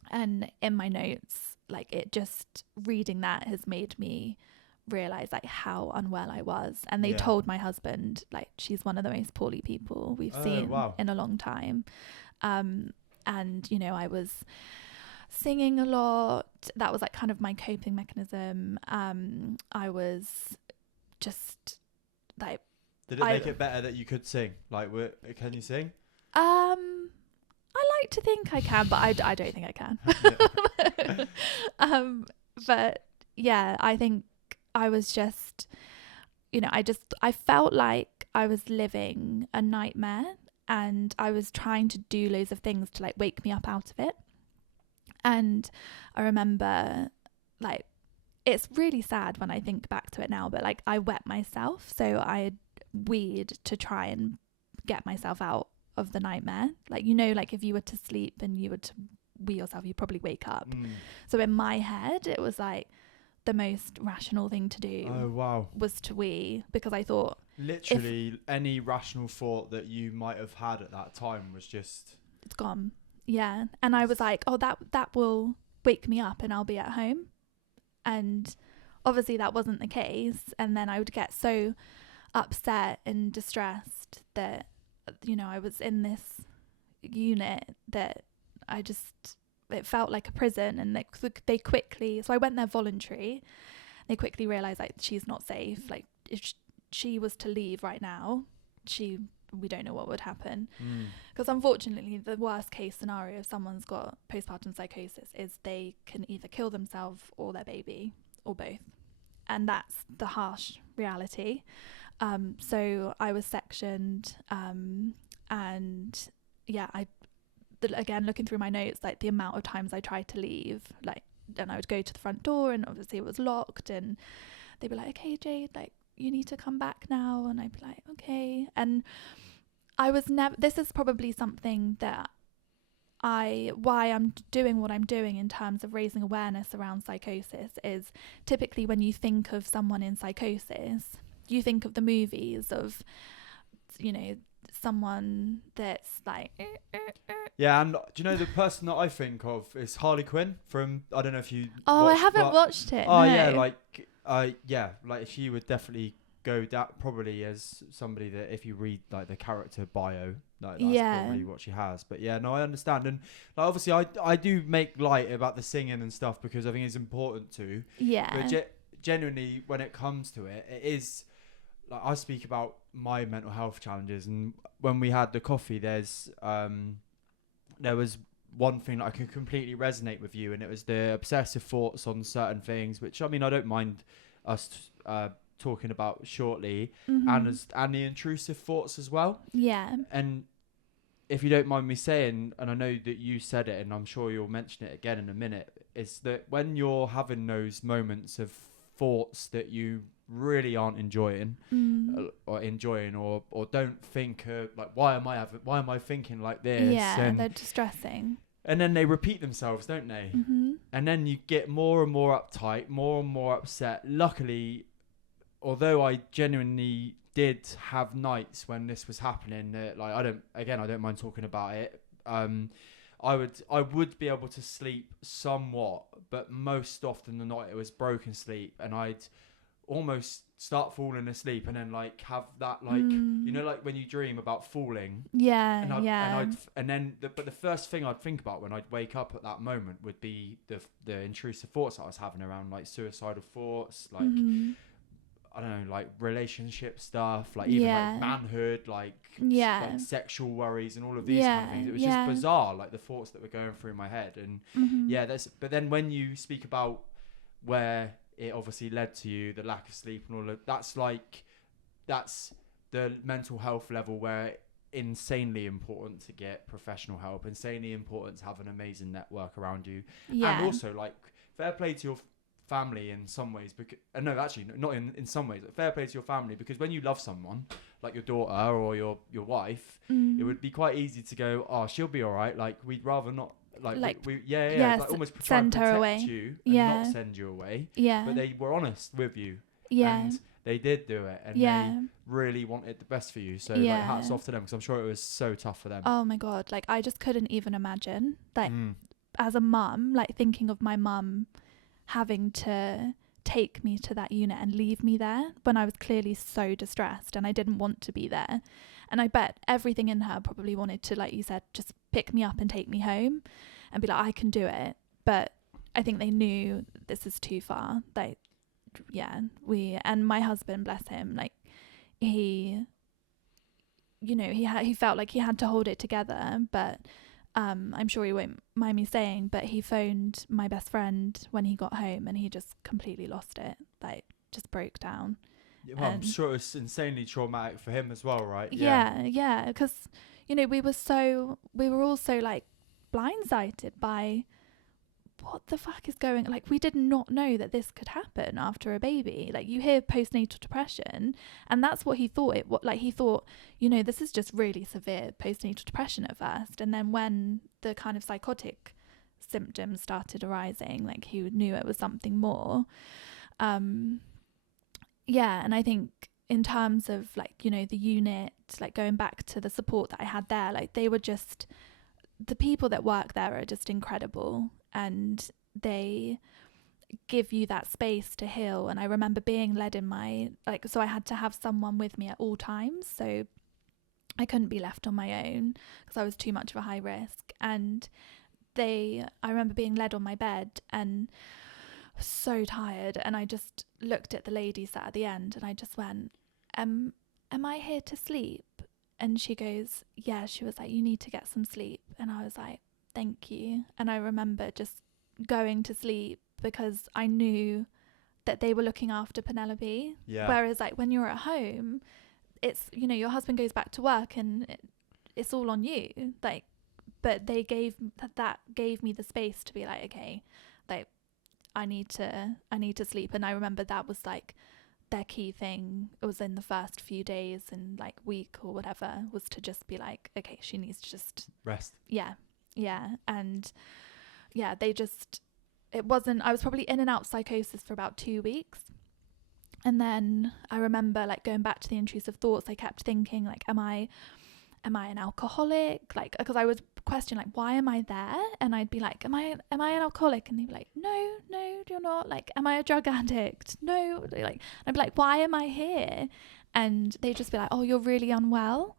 and in my notes, it just, reading that has made me realize how unwell I was. And they told my husband, she's one of the most poorly people we've seen in a long time. And I was singing a lot. That was kind of my coping mechanism. I was just did it make it better that you could sing? Can you sing? I like to think I can, but I don't think I can. But yeah, I think I was just, I felt like I was living a nightmare, and I was trying to do loads of things to wake me up out of it. And I remember, it's really sad when I think back to it now, but I wet myself. So I weed to try and get myself out of the nightmare. If you were to sleep and you were to wee yourself, you'd probably wake up. So in my head, it was the most rational thing to do was to wee, because I thought literally any rational thought that you might have had at that time was just, it's gone. Yeah. And I was like, oh, that will wake me up and I'll be at home. And obviously that wasn't the case. And then I would get so upset and distressed that I was in this unit that it felt like a prison. And they quickly, so I went there voluntary. They quickly realized she's not safe. If she was to leave right now, we don't know what would happen. Because unfortunately, the worst case scenario if someone's got postpartum psychosis is they can either kill themselves or their baby, or both. And that's the harsh reality. So I was sectioned, and yeah, again, looking through my notes, the amount of times I tried to leave, and I would go to the front door, and obviously it was locked, and they'd be like, okay, Jade, you need to come back now. And I'd be like, okay. And I was never, this is probably something that why I'm doing what I'm doing in terms of raising awareness around psychosis, is typically when you think of someone in psychosis, you think of the movies of, someone that's yeah. And do you know the person that I think of is Harley Quinn from, I don't know if you I haven't watched it. Oh no. yeah, she would definitely go that probably as somebody that, if you read the character bio, that's probably what she has. But yeah, no, I understand. And obviously I do make light about the singing and stuff, because I think it's important to. But genuinely, when it comes to it, it is, I speak about my mental health challenges, and when we had the coffee, there was one thing that I could completely resonate with you, and it was the obsessive thoughts on certain things, which I mean, I don't mind us talking about shortly, Mm-hmm. and the intrusive thoughts as well. Yeah. And if you don't mind me saying, and I know that you said it, and I'm sure you'll mention it again in a minute, is that when you're having those moments of thoughts that you really aren't enjoying, Mm. or don't think like, why am I thinking like this, Yeah, they're distressing. and then they repeat themselves, don't they? Mm-hmm. And then you get more and more uptight, more and more upset. Luckily, although I genuinely did have nights when this was happening, like I don't mind talking about it. I would be able to sleep somewhat, but most often than not, it was broken sleep, and I'd almost start falling asleep, and then like have that, like, you know, like when you dream about falling. Yeah, And yeah. but the first thing I'd think about when I'd wake up at that moment would be the intrusive thoughts I was having around, like suicidal thoughts, like Mm-hmm. I don't know, like relationship stuff, like even like manhood, like Yeah. sexual worries and all of these kind of things. It was just bizarre, like the thoughts that were going through my head. And Mm-hmm. but then when you speak about where it obviously led to you, the lack of sleep and all of that's the mental health level where insanely important to get professional help, insanely important to have an amazing network around you, and also like fair play to your family in some ways, because no, actually not in some ways, fair play to your family, because when you love someone like your daughter or your wife, it would be quite easy to go, oh, she'll be all right, like we'd rather not, like like almost try and send her protect away. you and not send you away. But they were honest with you, and they did do it, and they really wanted the best for you. So like hats off to them, because I'm sure it was so tough for them. Oh my god, like I just couldn't even imagine, like as a mum, like thinking of my mum having to take me to that unit and leave me there when I was clearly so distressed and I didn't want to be there. And I bet everything in her probably wanted to, like you said, just pick me up and take me home and be like, I can do it. But I think they knew this is too far. Like, and my husband, bless him, like he felt like he had to hold it together, but I'm sure he won't mind me saying, but he phoned my best friend when he got home and he just completely lost it, like just broke down. Yeah, well, I'm sure it was insanely traumatic for him as well, right? Yeah, because we were also like blindsided by what the fuck is going, like we did not know that this could happen after a baby. Like you hear postnatal depression and that's what he thought he thought, this is just really severe postnatal depression at first, and then when the kind of psychotic symptoms started arising, like he knew it was something more. And I think in terms of like the unit, like going back to the support that I had there, like they were just, the people that work there are just incredible, and they give you that space to heal. And I remember being led in so I had to have someone with me at all times, so I couldn't be left on my own because I was too much of a high risk. And I remember being led on my bed and so tired, and I just looked at the lady sat at the end and I just went, am I here to sleep? And she goes, yeah. She was like, you need to get some sleep. And I was like, thank you. And I remember just going to sleep because I knew that they were looking after Penelope. Yeah. Whereas like when you're at home, it's, your husband goes back to work and it's all on you. Like, but they gave me the space to be like, okay, like I need to sleep. And I remember that was like their key thing. It was in the first few days and like week or whatever, was to just be like, okay, she needs to just rest. And it wasn't, I was probably in and out psychosis for about 2 weeks. And then I remember like going back to the intrusive thoughts. I kept thinking like, am I an alcoholic? Like, because I was questioning like, why am I there? And I'd be like, am I an alcoholic? And they'd be like, no, you're not. Like, am I a drug addict? No. Like, I'd be like, why am I here? And they'd just be like, oh, you're really unwell.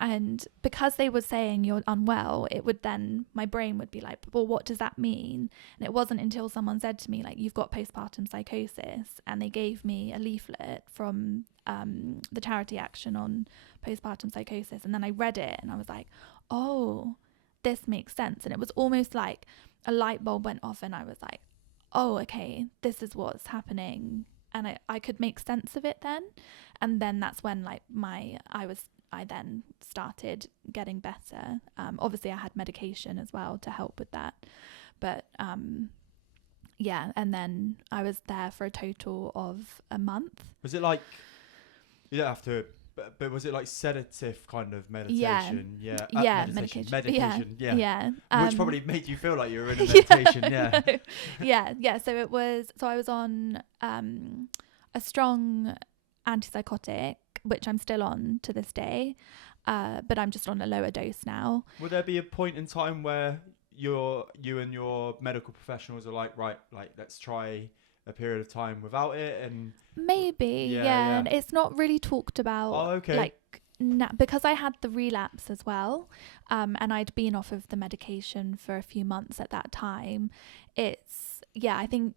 And because they were saying you're unwell, it would then, my brain would be like, well, what does that mean? And it wasn't until someone said to me, like, you've got postpartum psychosis. And they gave me a leaflet from the charity Action on postpartum psychosis. And then I read it and I was like, oh, this makes sense. And it was almost like a light bulb went off and I was like, oh, okay, this is what's happening. I could make sense of it then. And then that's when like I then started getting better. Obviously I had medication as well to help with that, but yeah, and then I was there for a total of a month. Was it like, you don't have to, but was it like sedative kind of meditation? Yeah, medication. Yeah. Which probably made you feel like you were in a meditation. Yeah. So I was on a strong antipsychotic, which I'm still on to this day, but I'm just on a lower dose now. Would there be a point in time where you and your medical professionals are like, right, like let's try a period of time without it? And maybe, and it's not really talked about. Oh, okay. Like because I had the relapse as well, and I'd been off of the medication for a few months at that time. I think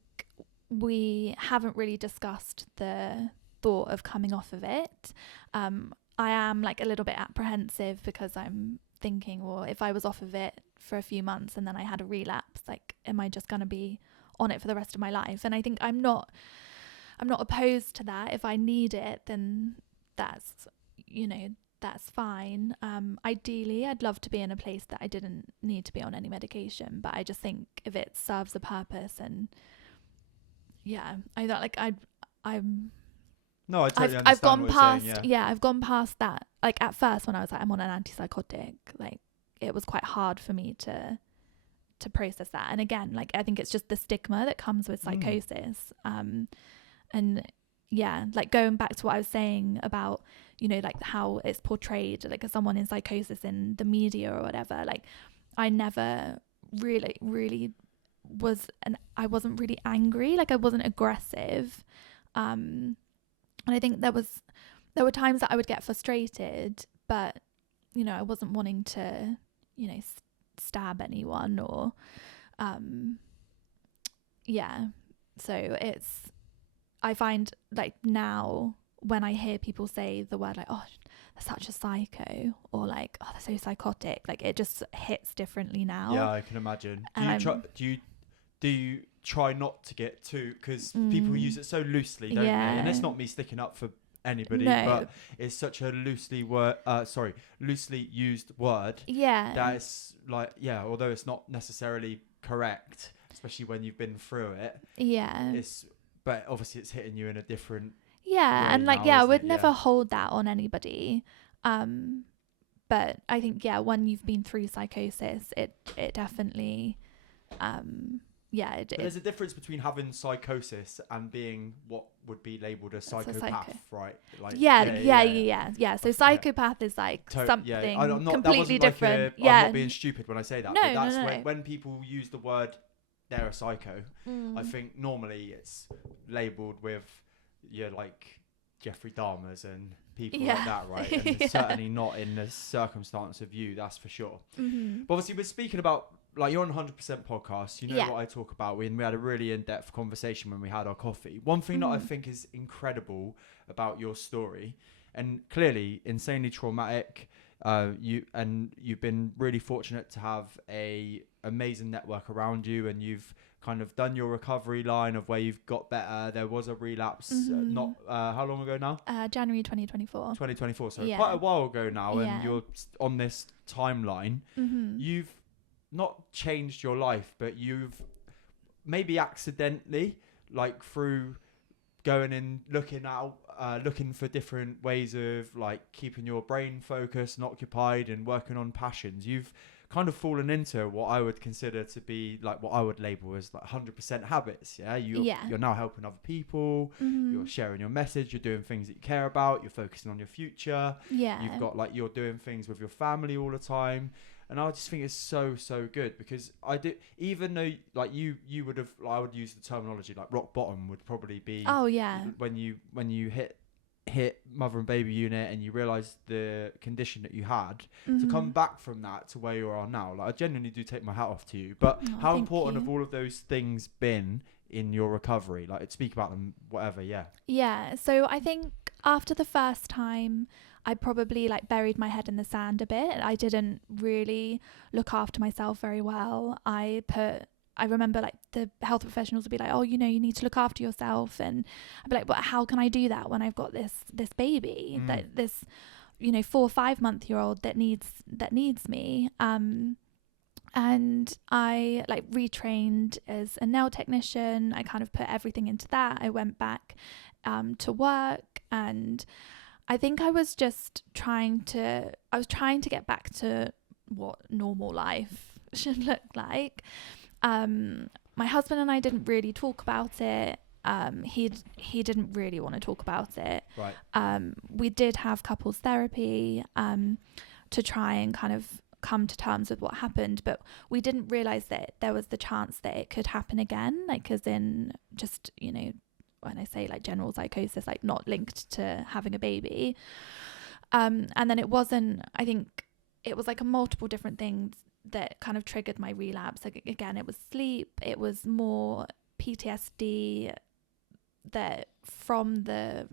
we haven't really discussed the thought of coming off of it. I am like a little bit apprehensive because I'm thinking, well, if I was off of it for a few months and then I had a relapse, like, am I just going to be on it for the rest of my life? And I think I'm not opposed to that. If I need it, then that's fine. Ideally I'd love to be in a place that I didn't need to be on any medication, but I just think if it serves a purpose, and I thought like I'm no, I totally understand. I've gone what past you're saying, I've gone past that. Like at first when I was like, I'm on an antipsychotic, like it was quite hard for me to process that. And again, like I think it's just the stigma that comes with psychosis. And yeah, like going back to what I was saying about, like how it's portrayed, like as someone in psychosis in the media or whatever, like I never really was, and I wasn't really angry, like I wasn't aggressive. And I think there were times that I would get frustrated, but I wasn't wanting to stab anyone or so I find like now when I hear people say the word like, oh, they're such a psycho, or like, oh, they're so psychotic, like it just hits differently now. Yeah, I can imagine. Do you try not to get too, because people use it so loosely, don't they? And it's not me sticking up for anybody, but it's such a loosely used word. Yeah. That is like, although it's not necessarily correct, especially when you've been through it. Yeah. But obviously it's hitting you in a different way and like now, I would never hold that on anybody. But I think when you've been through psychosis, it definitely but there's a difference between having psychosis and being what would be labelled a psychopath, right? Like, So psychopath is like something completely different. I'm not being stupid when I say that. But that's when people use the word they're a psycho. I think normally it's labelled with like Jeffrey Dahmers and people like that, right? And certainly not in the circumstance of you, that's for sure. But obviously we're speaking about, like, you're on 100% podcast, what I talk about. We had a really in-depth conversation when we had our coffee. One thing that I think is incredible about your story, and clearly insanely traumatic, you've been really fortunate to have a amazing network around you, and you've kind of done your recovery line of where you've got better. There was a relapse not how long ago now? January 2024, so quite a while ago now. And you're on this timeline. You've not changed your life, but you've maybe accidentally, like through going and looking for different ways of like keeping your brain focused and occupied and working on passions, you've kind of fallen into what I would consider to be like what I would label as like 100% habits. You're now helping other people. You're sharing your message. You're doing things that you care about. You're focusing on your future. You've got like, you're doing things with your family all the time. And I just think it's so good, because I do, even though like you would have, I would use the terminology like rock bottom would probably be when you hit mother and baby unit and you realize the condition that you had, to come back from that to where you are now. Like, I genuinely do take my hat off to you. But how important have all of those things been in your recovery? Like, speak about them, whatever. So I think after the first time, I probably like buried my head in the sand a bit. I didn't really look after myself very well. I put I remember like the health professionals would be like, oh, you know, you need to look after yourself. And I'd be like, but how can I do that when I've got this baby, that this, you know, 4 or 5 month year old that needs me. And I like retrained as a nail technician. I kind of put everything into that. I went back to work, and I think I was trying to get back to what normal life should look like. My husband and I didn't really talk about it. He didn't really want to talk about it. Right. We did have couples therapy to try and kind of come to terms with what happened, but we didn't realize that there was the chance that it could happen again, like as in just, you know, when I say like general psychosis, like not linked to having a baby. And then I think it was like a multiple different things that kind of triggered my relapse. Like again, it was sleep, it was more PTSD, that from the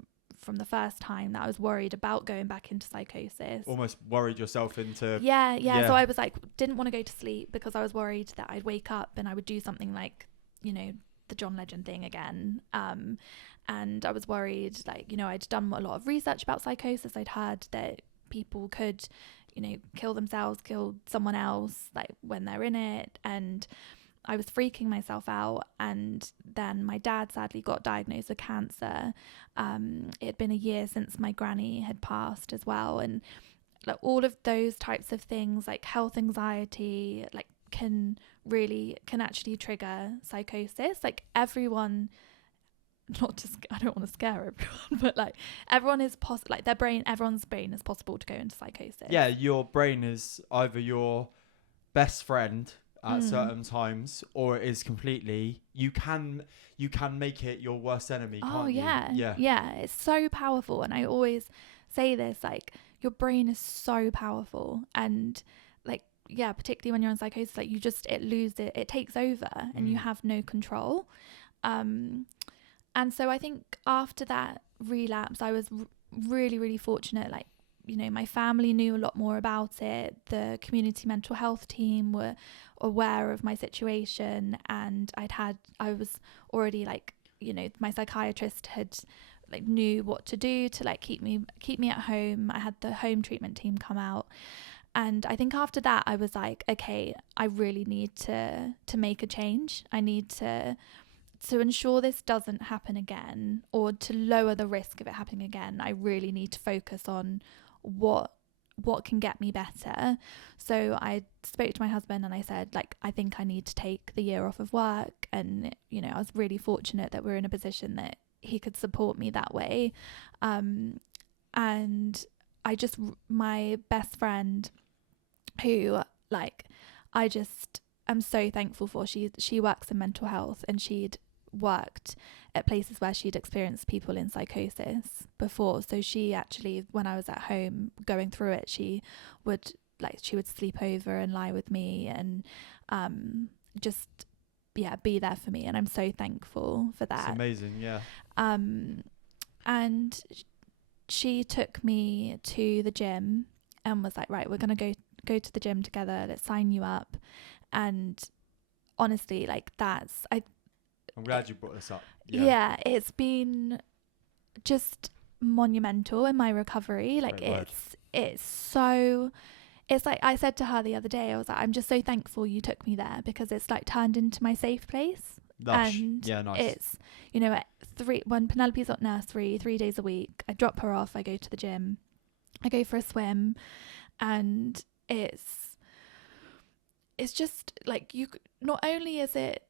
first time that I was worried about going back into psychosis. Almost worried yourself into... Yeah. So I was like, didn't want to go to sleep because I was worried that I'd wake up and I would do something like, you know, the John Legend thing again. And I was worried, like, you know, I'd done a lot of research about psychosis. I'd heard that people could, you know, kill themselves, kill someone else, like when they're in it. And I was freaking myself out. And then my dad sadly got diagnosed with cancer. It had been a year since my granny had passed as well. And like all of those types of things, like health anxiety, like can actually trigger psychosis. Like everyone, I don't want to scare everyone, but like everyone is like everyone's brain is possible to go into psychosis. Yeah, your brain is either your best friend at certain times, or it is completely, you can make it your worst enemy, can't you? Yeah, it's so powerful. And I always say this, like your brain is so powerful, and like, yeah, particularly when you're in psychosis, like it takes over and you have no control. And so I think after that relapse, I was really, really fortunate. Like, you know, my family knew a lot more about it. The community mental health team were aware of my situation, and I was already like, you know, my psychiatrist had like knew what to do to like keep me at home. I had the home treatment team come out. And I think after that, I was like, okay, I really need to make a change. I need to ensure this doesn't happen again, or to lower the risk of it happening again. I really need to focus on what can get me better. So I spoke to my husband and I said, like, I think I need to take the year off of work. And, you know, I was really fortunate that we're in a position that he could support me that way. And my best friend, who like I'm so thankful for, she works in mental health, and she'd worked at places where she'd experienced people in psychosis before. So she actually, when I was at home going through it, she would sleep over and lie with me, and be there for me. And I'm so thankful for that. It's amazing. Yeah. And she took me to the gym and was like, right, we're gonna go to the gym together, let's sign you up. And honestly, like I'm glad you brought this up. Yeah, it's been just monumental in my recovery. Like it's like I said to her the other day, I was like, I'm just so thankful you took me there, because it's like turned into my safe place. Lush. And yeah, nice. It's, you know, when Penelope's at nursery 3 days a week, I drop her off, I go to the gym, I go for a swim, and it's just like, you not only is it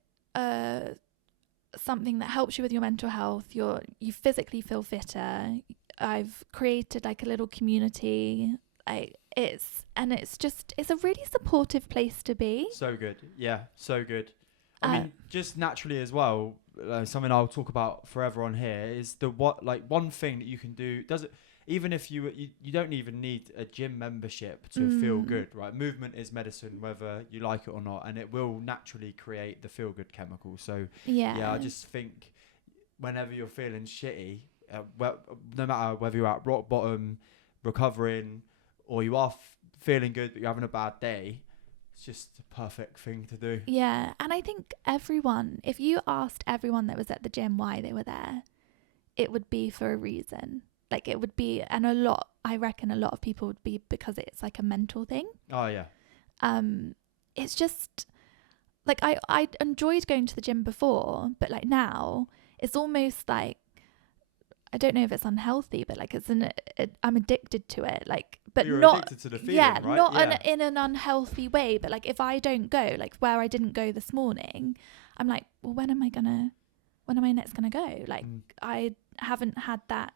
something that helps you with your mental health, you physically feel fitter. I've created like a little community, like it's a really supportive place to be. So good. Yeah, so good. I mean, just naturally as well, something I'll talk about forever on here is one thing that you can do. Even if you don't even need a gym membership to feel good, right? Movement is medicine, whether you like it or not, and it will naturally create the feel good chemical. So yeah, I just think whenever you're feeling shitty, no matter whether you're at rock bottom, recovering, or you are feeling good but you're having a bad day, It's just the perfect thing to do. Yeah. And I think if you asked everyone that was at the gym why they were there, it would be for a reason. Like it would be, and I reckon a lot of people would be because it's like a mental thing. Oh yeah. It's just like I enjoyed going to the gym before, but like now it's almost like, I don't know if it's unhealthy, but like I'm addicted to it. Like, but You're not addicted to the feeling, yeah, right? not Yeah. in an unhealthy way. But like, if I don't go, like where I didn't go this morning, I'm like, well, when am I next gonna go? Like, I haven't had that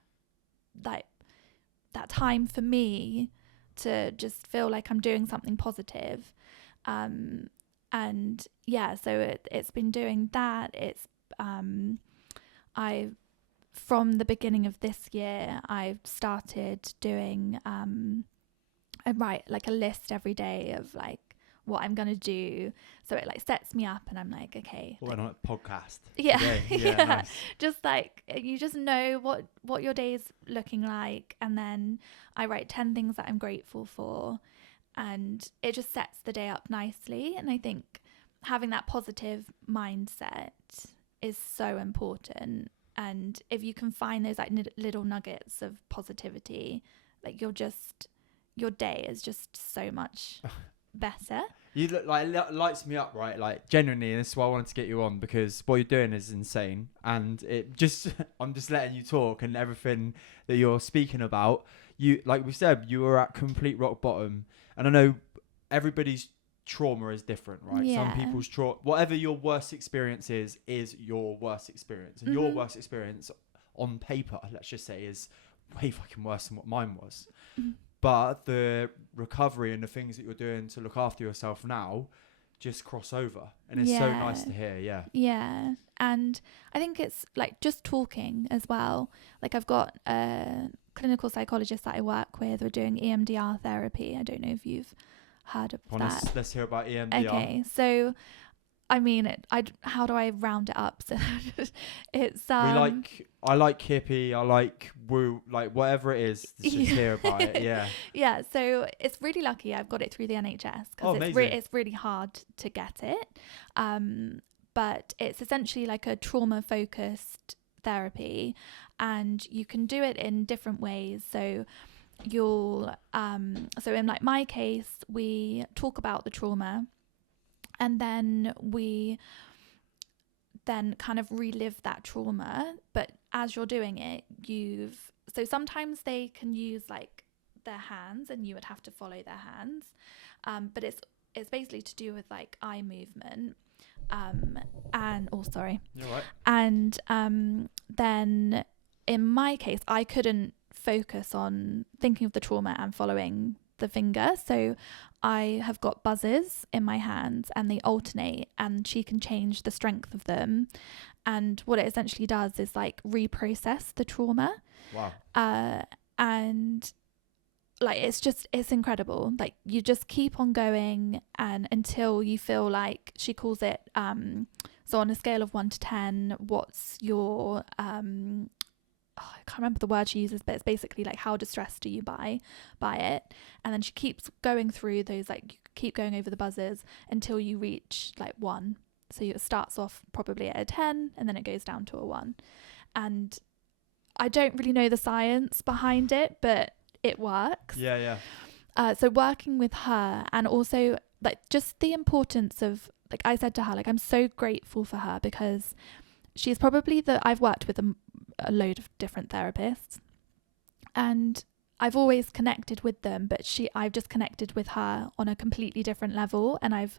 time for me to just feel like I'm doing something positive. And yeah, so it's been doing that. It's from the beginning of this year, I've started doing I write like a list every day of like what I'm gonna do, so it like sets me up, and I'm like, okay, Well, on a podcast. Yeah, today. yeah. Nice. Just like you just know what your day's looking like, and then I write 10 things that I'm grateful for, and it just sets the day up nicely. And I think having that positive mindset is so important. And if you can find those like little nuggets of positivity, like your day is just so much better. You look like it lights me up, right? Like genuinely, and this is why I wanted to get you on, because what you're doing is insane, and it just I'm just letting you talk, and everything that you're speaking about. You, like we said, you were at complete rock bottom, and I know everybody's trauma is different, right? Yeah. Some people's trauma, whatever your worst experience is your worst experience, and your worst experience on paper, let's just say, is way fucking worse than what mine was. But the recovery and the things that you're doing to look after yourself now just cross over. And it's so nice to hear. Yeah. Yeah. And I think it's like just talking as well. Like I've got a clinical psychologist that I work with. We're doing EMDR therapy. I don't know if you've heard of that. Let's hear about EMDR. Okay. So, I mean, how do I round it up? So it's I like hippie, I like woo, like whatever it is, just hear about it. Yeah. Yeah. So it's really lucky I've got it through the NHS, because it's really hard to get it. But it's essentially like a trauma focused therapy, and you can do it in different ways. So you'll so in like my case, we talk about the trauma, and then we kind of relive that trauma. But as you're doing it, so sometimes they can use like their hands, and you would have to follow their hands. But it's basically to do with like eye movement. Sorry. You're right. And then in my case, I couldn't focus on thinking of the trauma and following the finger, so I have got buzzers in my hands, and they alternate, and she can change the strength of them, and what it essentially does is like reprocess the trauma. Wow. And like it's incredible. Like you just keep on going, and until you feel like, she calls it so on a scale of 1 to 10, what's your I can't remember the word she uses, but it's basically like how distressed are you by it. And then she keeps going through those, like you keep going over the buzzers until you reach like 1. So it starts off probably at a 10, and then it goes down to a 1. And I don't really know the science behind it, but it works. Yeah. So working with her, and also like just the importance of, like I said to her, like I'm so grateful for her, because she's probably I've worked with a load of different therapists, and I've always connected with them, but I've just connected with her on a completely different level, and I've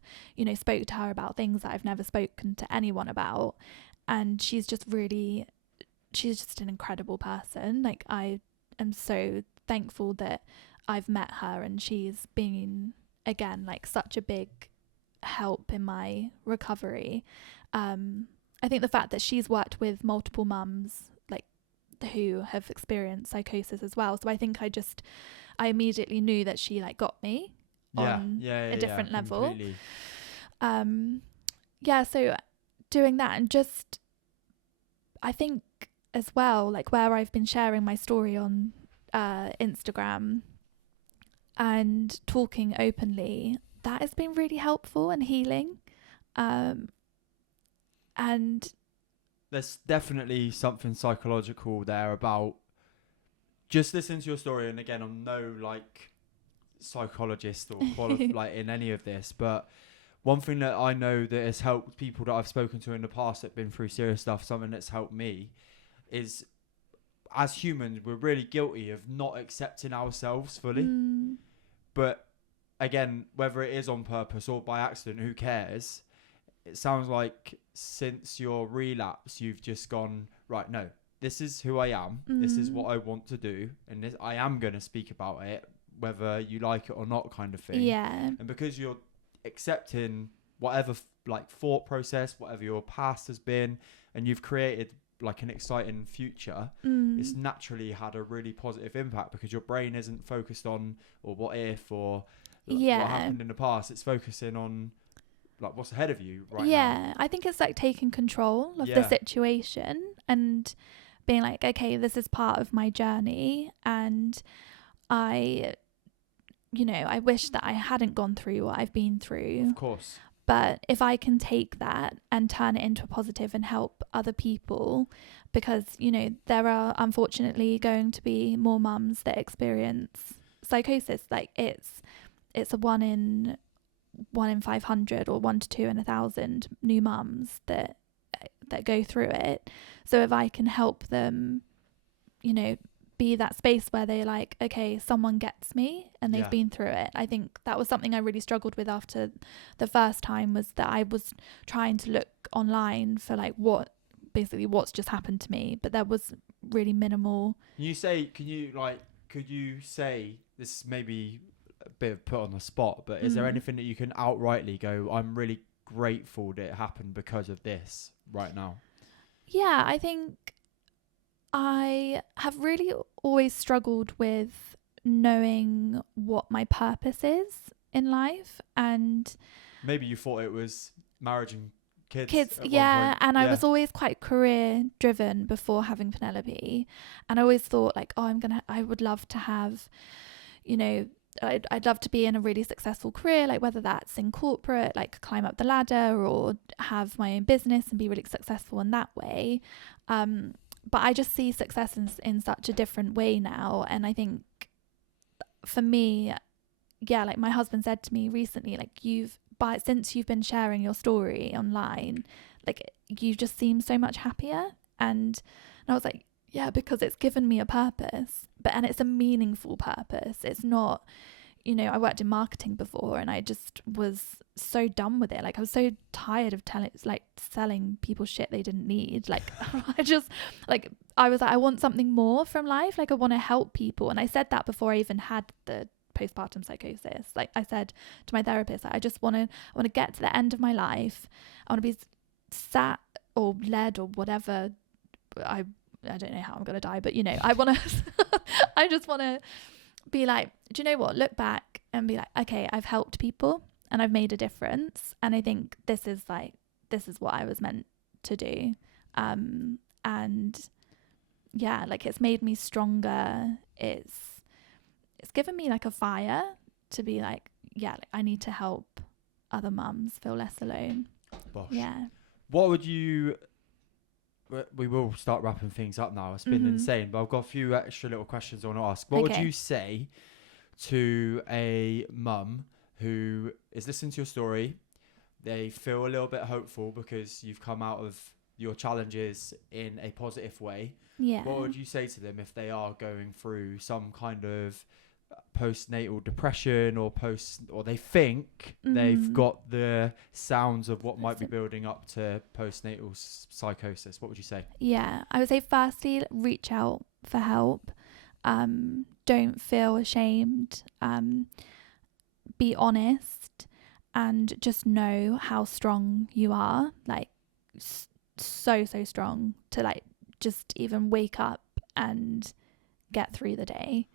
spoke to her about things that I've never spoken to anyone about, and she's just an incredible person. Like I am so thankful that I've met her, and she's been, again, like such a big help in my recovery. I think the fact that she's worked with multiple mums like who have experienced psychosis as well, so I think I immediately knew that she like got me on a different level. Completely. So doing that, and just I think as well, like where I've been sharing my story on Instagram and talking openly, that has been really helpful and healing. And there's definitely something psychological there about just listening to your story. And again, I'm no like psychologist or like in any of this, but one thing that I know that has helped people that I've spoken to in the past that have been through serious stuff, something that's helped me is, as humans, we're really guilty of not accepting ourselves fully. But again, whether it is on purpose or by accident, who cares? It sounds like since your relapse, you've just gone, right, no, this is who I am. This is what I want to do. And this, I am going to speak about it, whether you like it or not, kind of thing. Yeah. And because you're accepting whatever like thought process, whatever your past has been, and you've created like an exciting future, it's naturally had a really positive impact because your brain isn't focused on or what if or what happened in the past. It's focusing on like what's ahead of you right now. I think it's like taking control of the situation and being like, okay, this is part of my journey, and I wish that I hadn't gone through what I've been through. Of course. But if I can take that and turn it into a positive and help other people, because, there are unfortunately going to be more mums that experience psychosis. Like it's a 1 in 500 or 1 to 2 in 1,000 new mums that go through it. So if I can help them, be that space where they're like, okay, someone gets me and they've been through it. I think that was something I really struggled with after the first time, was that I was trying to look online for like what's just happened to me, but there was really minimal. Could you say, this may be a bit of put on the spot, but is there anything that you can outrightly go, I'm really grateful that it happened because of this right now? Yeah, I think I have really always struggled with knowing what my purpose is in life, and maybe you thought it was marriage and kids and I was always quite career driven before having Penelope, and I always thought like, I would love to have, I'd love to be in a really successful career, like whether that's in corporate, like climb up the ladder, or have my own business and be really successful in that way. But I just see success in such a different way now. And I think for me, like my husband said to me recently, like since you've been sharing your story online, like you just seem so much happier. And I was like, yeah, because it's given me a purpose, and it's a meaningful purpose. It's not, I worked in marketing before and I just was so done with it. Like I was so tired of selling people shit they didn't need. Like I was like, I want something more from life. Like I want to help people. And I said that before I even had the postpartum psychosis. Like I said to my therapist, I want to get to the end of my life. I want to be sat or led or whatever. I don't know how I'm going to die, but I want to, I just want to be like, do you know what? Look back and be like, okay, I've helped people and I've made a difference. And I think this is what I was meant to do. And yeah, like it's made me stronger. It's given me like a fire to be like, yeah, like I need to help other mums feel less alone. Bosh. Yeah. What would you, we will start wrapping things up now. It's been insane, but I've got a few extra little questions I want to ask. What would you say to a mum who is listening to your story? They feel a little bit hopeful because you've come out of your challenges in a positive way. Yeah. What would you say to them if they are going through some kind of postnatal depression or they think they've got the sounds of what might be building up to postnatal psychosis? What would you say? Yeah, I would say firstly, reach out for help. Don't feel ashamed. Be honest and just know how strong you are. Like so strong to like just even wake up and get through the day.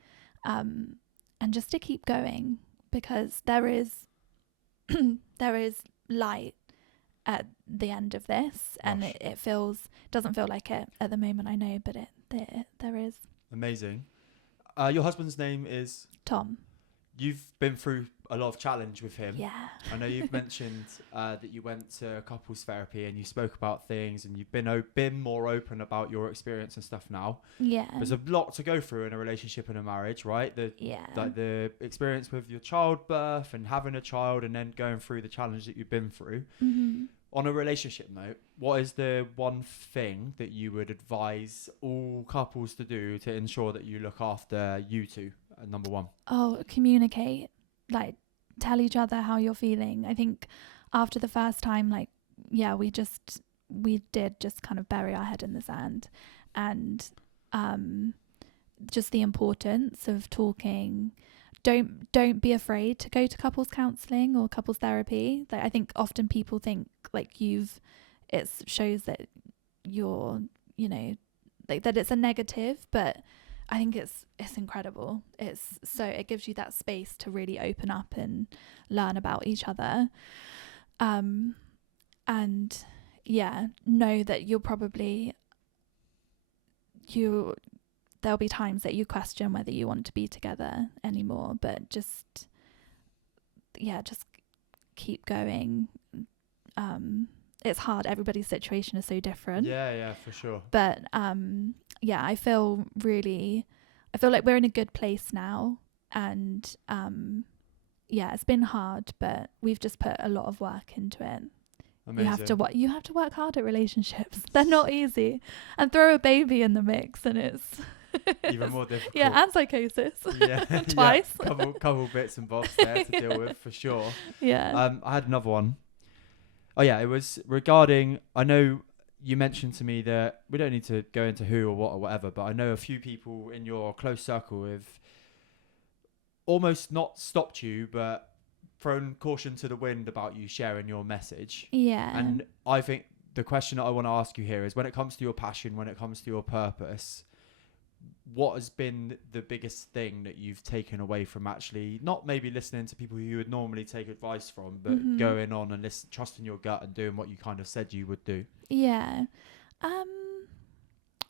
And just to keep going, because there is light at the end of this. Gosh. And it doesn't feel like it at the moment, I know, but there is. Amazing. Your husband's name is? Tom. you've been through a lot of challenge with him. Yeah. I know you've mentioned that you went to couples therapy and you spoke about things, and you've been more open about your experience and stuff now. Yeah. There's a lot to go through in a relationship and a marriage, right? Yeah. Like the experience with your childbirth and having a child, and then going through the challenge that you've been through. Mm-hmm. On a relationship note, what is the one thing that you would advise all couples to do to ensure that you look after you two? Number one. Oh, communicate. Like, tell each other how you're feeling. I think after the first time, like, yeah, we did just kind of bury our head in the sand, and just the importance of talking. Don't be afraid to go to couples counselling or couples therapy. Like, I think often people think like it shows that you're, you know, like that it's a negative, but I think it's incredible. It gives you that space to really open up and learn about each other. And yeah, know that there'll be times that you question whether you want to be together anymore, but just keep going. It's hard. Everybody's situation is so different. Yeah, for sure. But yeah, I feel like we're in a good place now, and yeah, it's been hard, but we've just put a lot of work into it. Amazing. You have to work hard at relationships. They're not easy, and throw a baby in the mix, and it's even more difficult. Yeah, and psychosis. Yeah, twice. Yeah, couple bits and bobs there to deal with for sure. Yeah. I had another one. Oh yeah, it was regarding. I know you mentioned to me that we don't need to go into who or what or whatever, but I know a few people in your close circle have almost not stopped you, but thrown caution to the wind about you sharing your message. Yeah. And I think the question that I want to ask you here is, when it comes to your passion, when it comes to your purpose, what has been the biggest thing that you've taken away from actually not maybe listening to people who you would normally take advice from, but going on and trusting your gut and doing what you kind of said you would do? Yeah.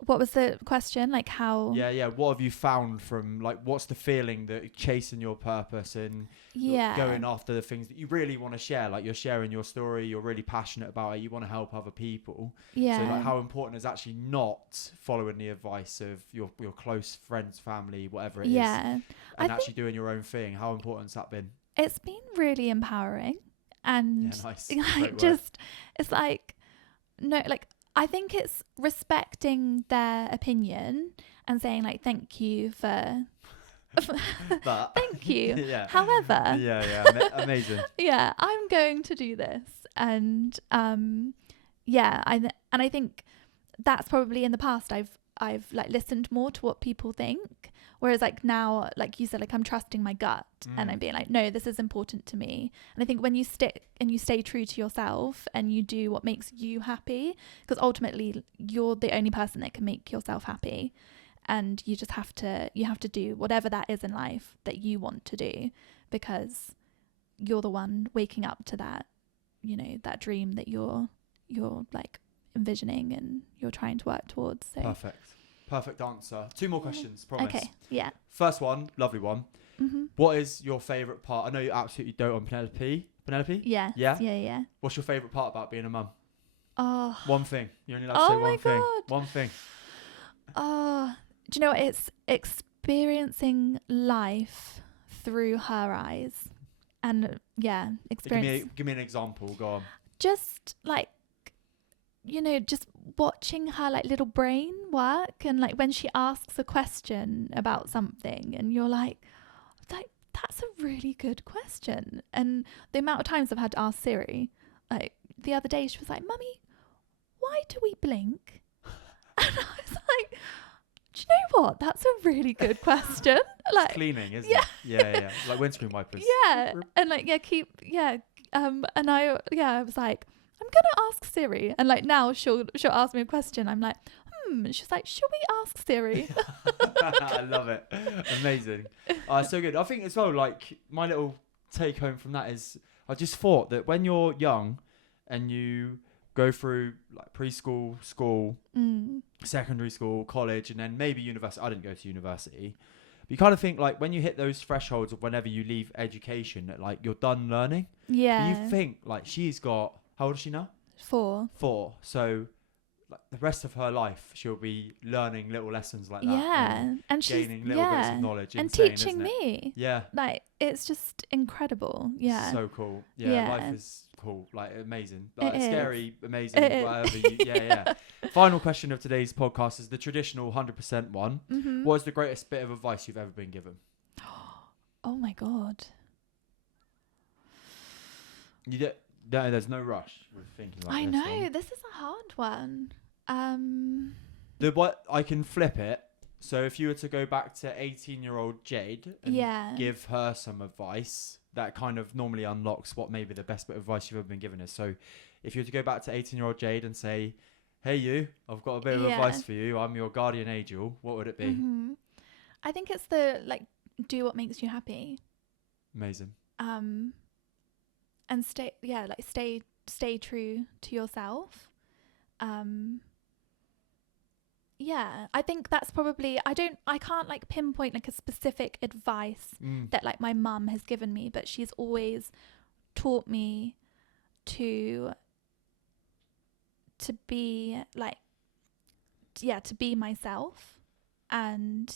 What was the question? Like how? Yeah. What have you found from, like, what's the feeling that chasing your purpose and going after the things that you really want to share? Like, you're sharing your story, you're really passionate about it, you want to help other people. Yeah. So like, how important is actually not following the advice of your close friends, family, whatever it is, and actually doing your own thing? How important's that been? It's been really empowering, and nice. like it's like, no, like, I think it's respecting their opinion and saying like, thank you for thank you. Yeah. However, amazing. Yeah, I'm going to do this, and I think that's probably in the past I've like listened more to what people think, whereas like now, like you said, like I'm trusting my gut and I'm being like, no, this is important to me. And I think when you stick and you stay true to yourself and you do what makes you happy, because ultimately you're the only person that can make yourself happy, and you just have to do whatever that is in life that you want to do, because you're the one waking up to that, you know, that dream that you're like envisioning and you're trying to work towards. So perfect answer. 2 more questions, promise. Okay. Yeah. First one, lovely one. What is your favorite part? I know you absolutely dote on Penelope. Yeah. What's your favorite part about being a mum? Oh, one thing. You're only allowed to say one thing. One thing. Oh, do you know what? It's experiencing life through her eyes, and Give me an example. Go on. Just like, you know, just watching her like little brain work, and like when she asks a question about something and you're like that's a really good question. And the amount of times I've had to ask Siri, like the other day she was like, Mummy, why do we blink? And I was like, do you know what, that's a really good question. Like, it's cleaning, isn't it? Yeah like windscreen wipers. And like and I was like, I'm gonna ask Siri, and like now she'll ask me a question, I'm like, and she's like, should we ask Siri? I love it. Amazing. So good. I think as well, like, my little take home from that is, I just thought that when you're young and you go through like preschool, school, secondary school, college, and then maybe university. I didn't go to university, you kind of think like when you hit those thresholds of whenever you leave education, that like you're done learning. Yeah. But you think like she's got, how old is she now? 4. 4. So like the rest of her life, she'll be learning little lessons like that. Yeah. And she's gaining little bits of knowledge. and Insane, teaching isn't it? me. Yeah. Like, it's just incredible. Yeah. So cool. Yeah, Yeah. life is cool. Like amazing. Like It is. scary, amazing, It is. whatever you, yeah. Final question of today's podcast is the traditional 100% one. Mm-hmm. What is the greatest bit of advice you've ever been given? Oh my God. No, there's no rush with thinking like I this know. one. This is a hard one. What I can flip it. So if you were to go back to 18-year-old Jade and give her some advice, that kind of normally unlocks what maybe the best bit of advice you've ever been given is. So if you were to go back to 18-year-old Jade and say, hey you, I've got a bit of advice for you. I'm your guardian angel. What would it be? Mm-hmm. I think it's do what makes you happy. Amazing. And stay true to yourself. Yeah, I think that's probably, I can't like pinpoint like a specific advice that like my mum has given me, but she's always taught me to be like, to be myself, and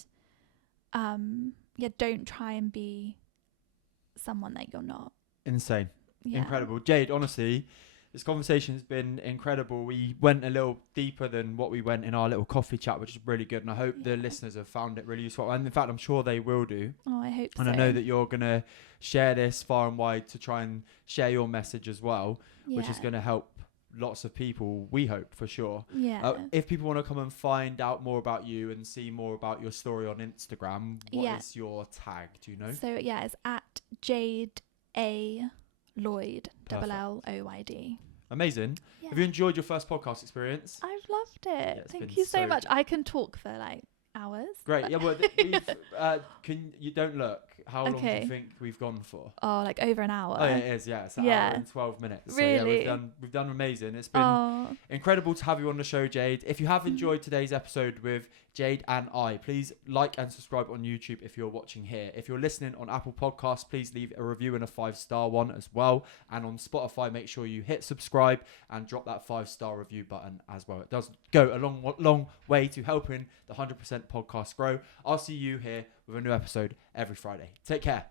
don't try and be someone that you're not. Insane. Yeah. Incredible. Jade, honestly, this conversation has been incredible. We went a little deeper than what we went in our little coffee chat, which is really good. And I hope the listeners have found it really useful. And in fact, I'm sure they will do. Oh, I hope so. And I know that you're going to share this far and wide to try and share your message as well, which is going to help lots of people, we hope, for sure. Yeah. If people want to come and find out more about you and see more about your story on Instagram, what is your tag? Do you know? So, it's at Jade A. Lloyd, Perfect. LLOYD. Amazing. Yeah. Have you enjoyed your first podcast experience? I've loved it. Yeah, Thank you so much. I can talk for like hours. Great. Yeah, well, you don't look. How long do you think we've gone for? Oh, like over an hour. Oh, yeah, it is. Yeah, it's an hour and 12 minutes. Really? So yeah, we've done amazing. It's been incredible to have you on the show, Jade. If you have enjoyed today's episode with Jade and I, please like and subscribe on YouTube if you're watching here. If you're listening on Apple Podcasts, please leave a review and a 5-star one as well. And on Spotify, make sure you hit subscribe and drop that 5-star review button as well. It does go a long way to helping the 100% podcast grow. I'll see you here with a new episode every Friday. Take care.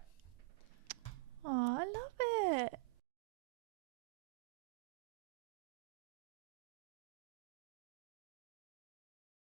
Oh, I love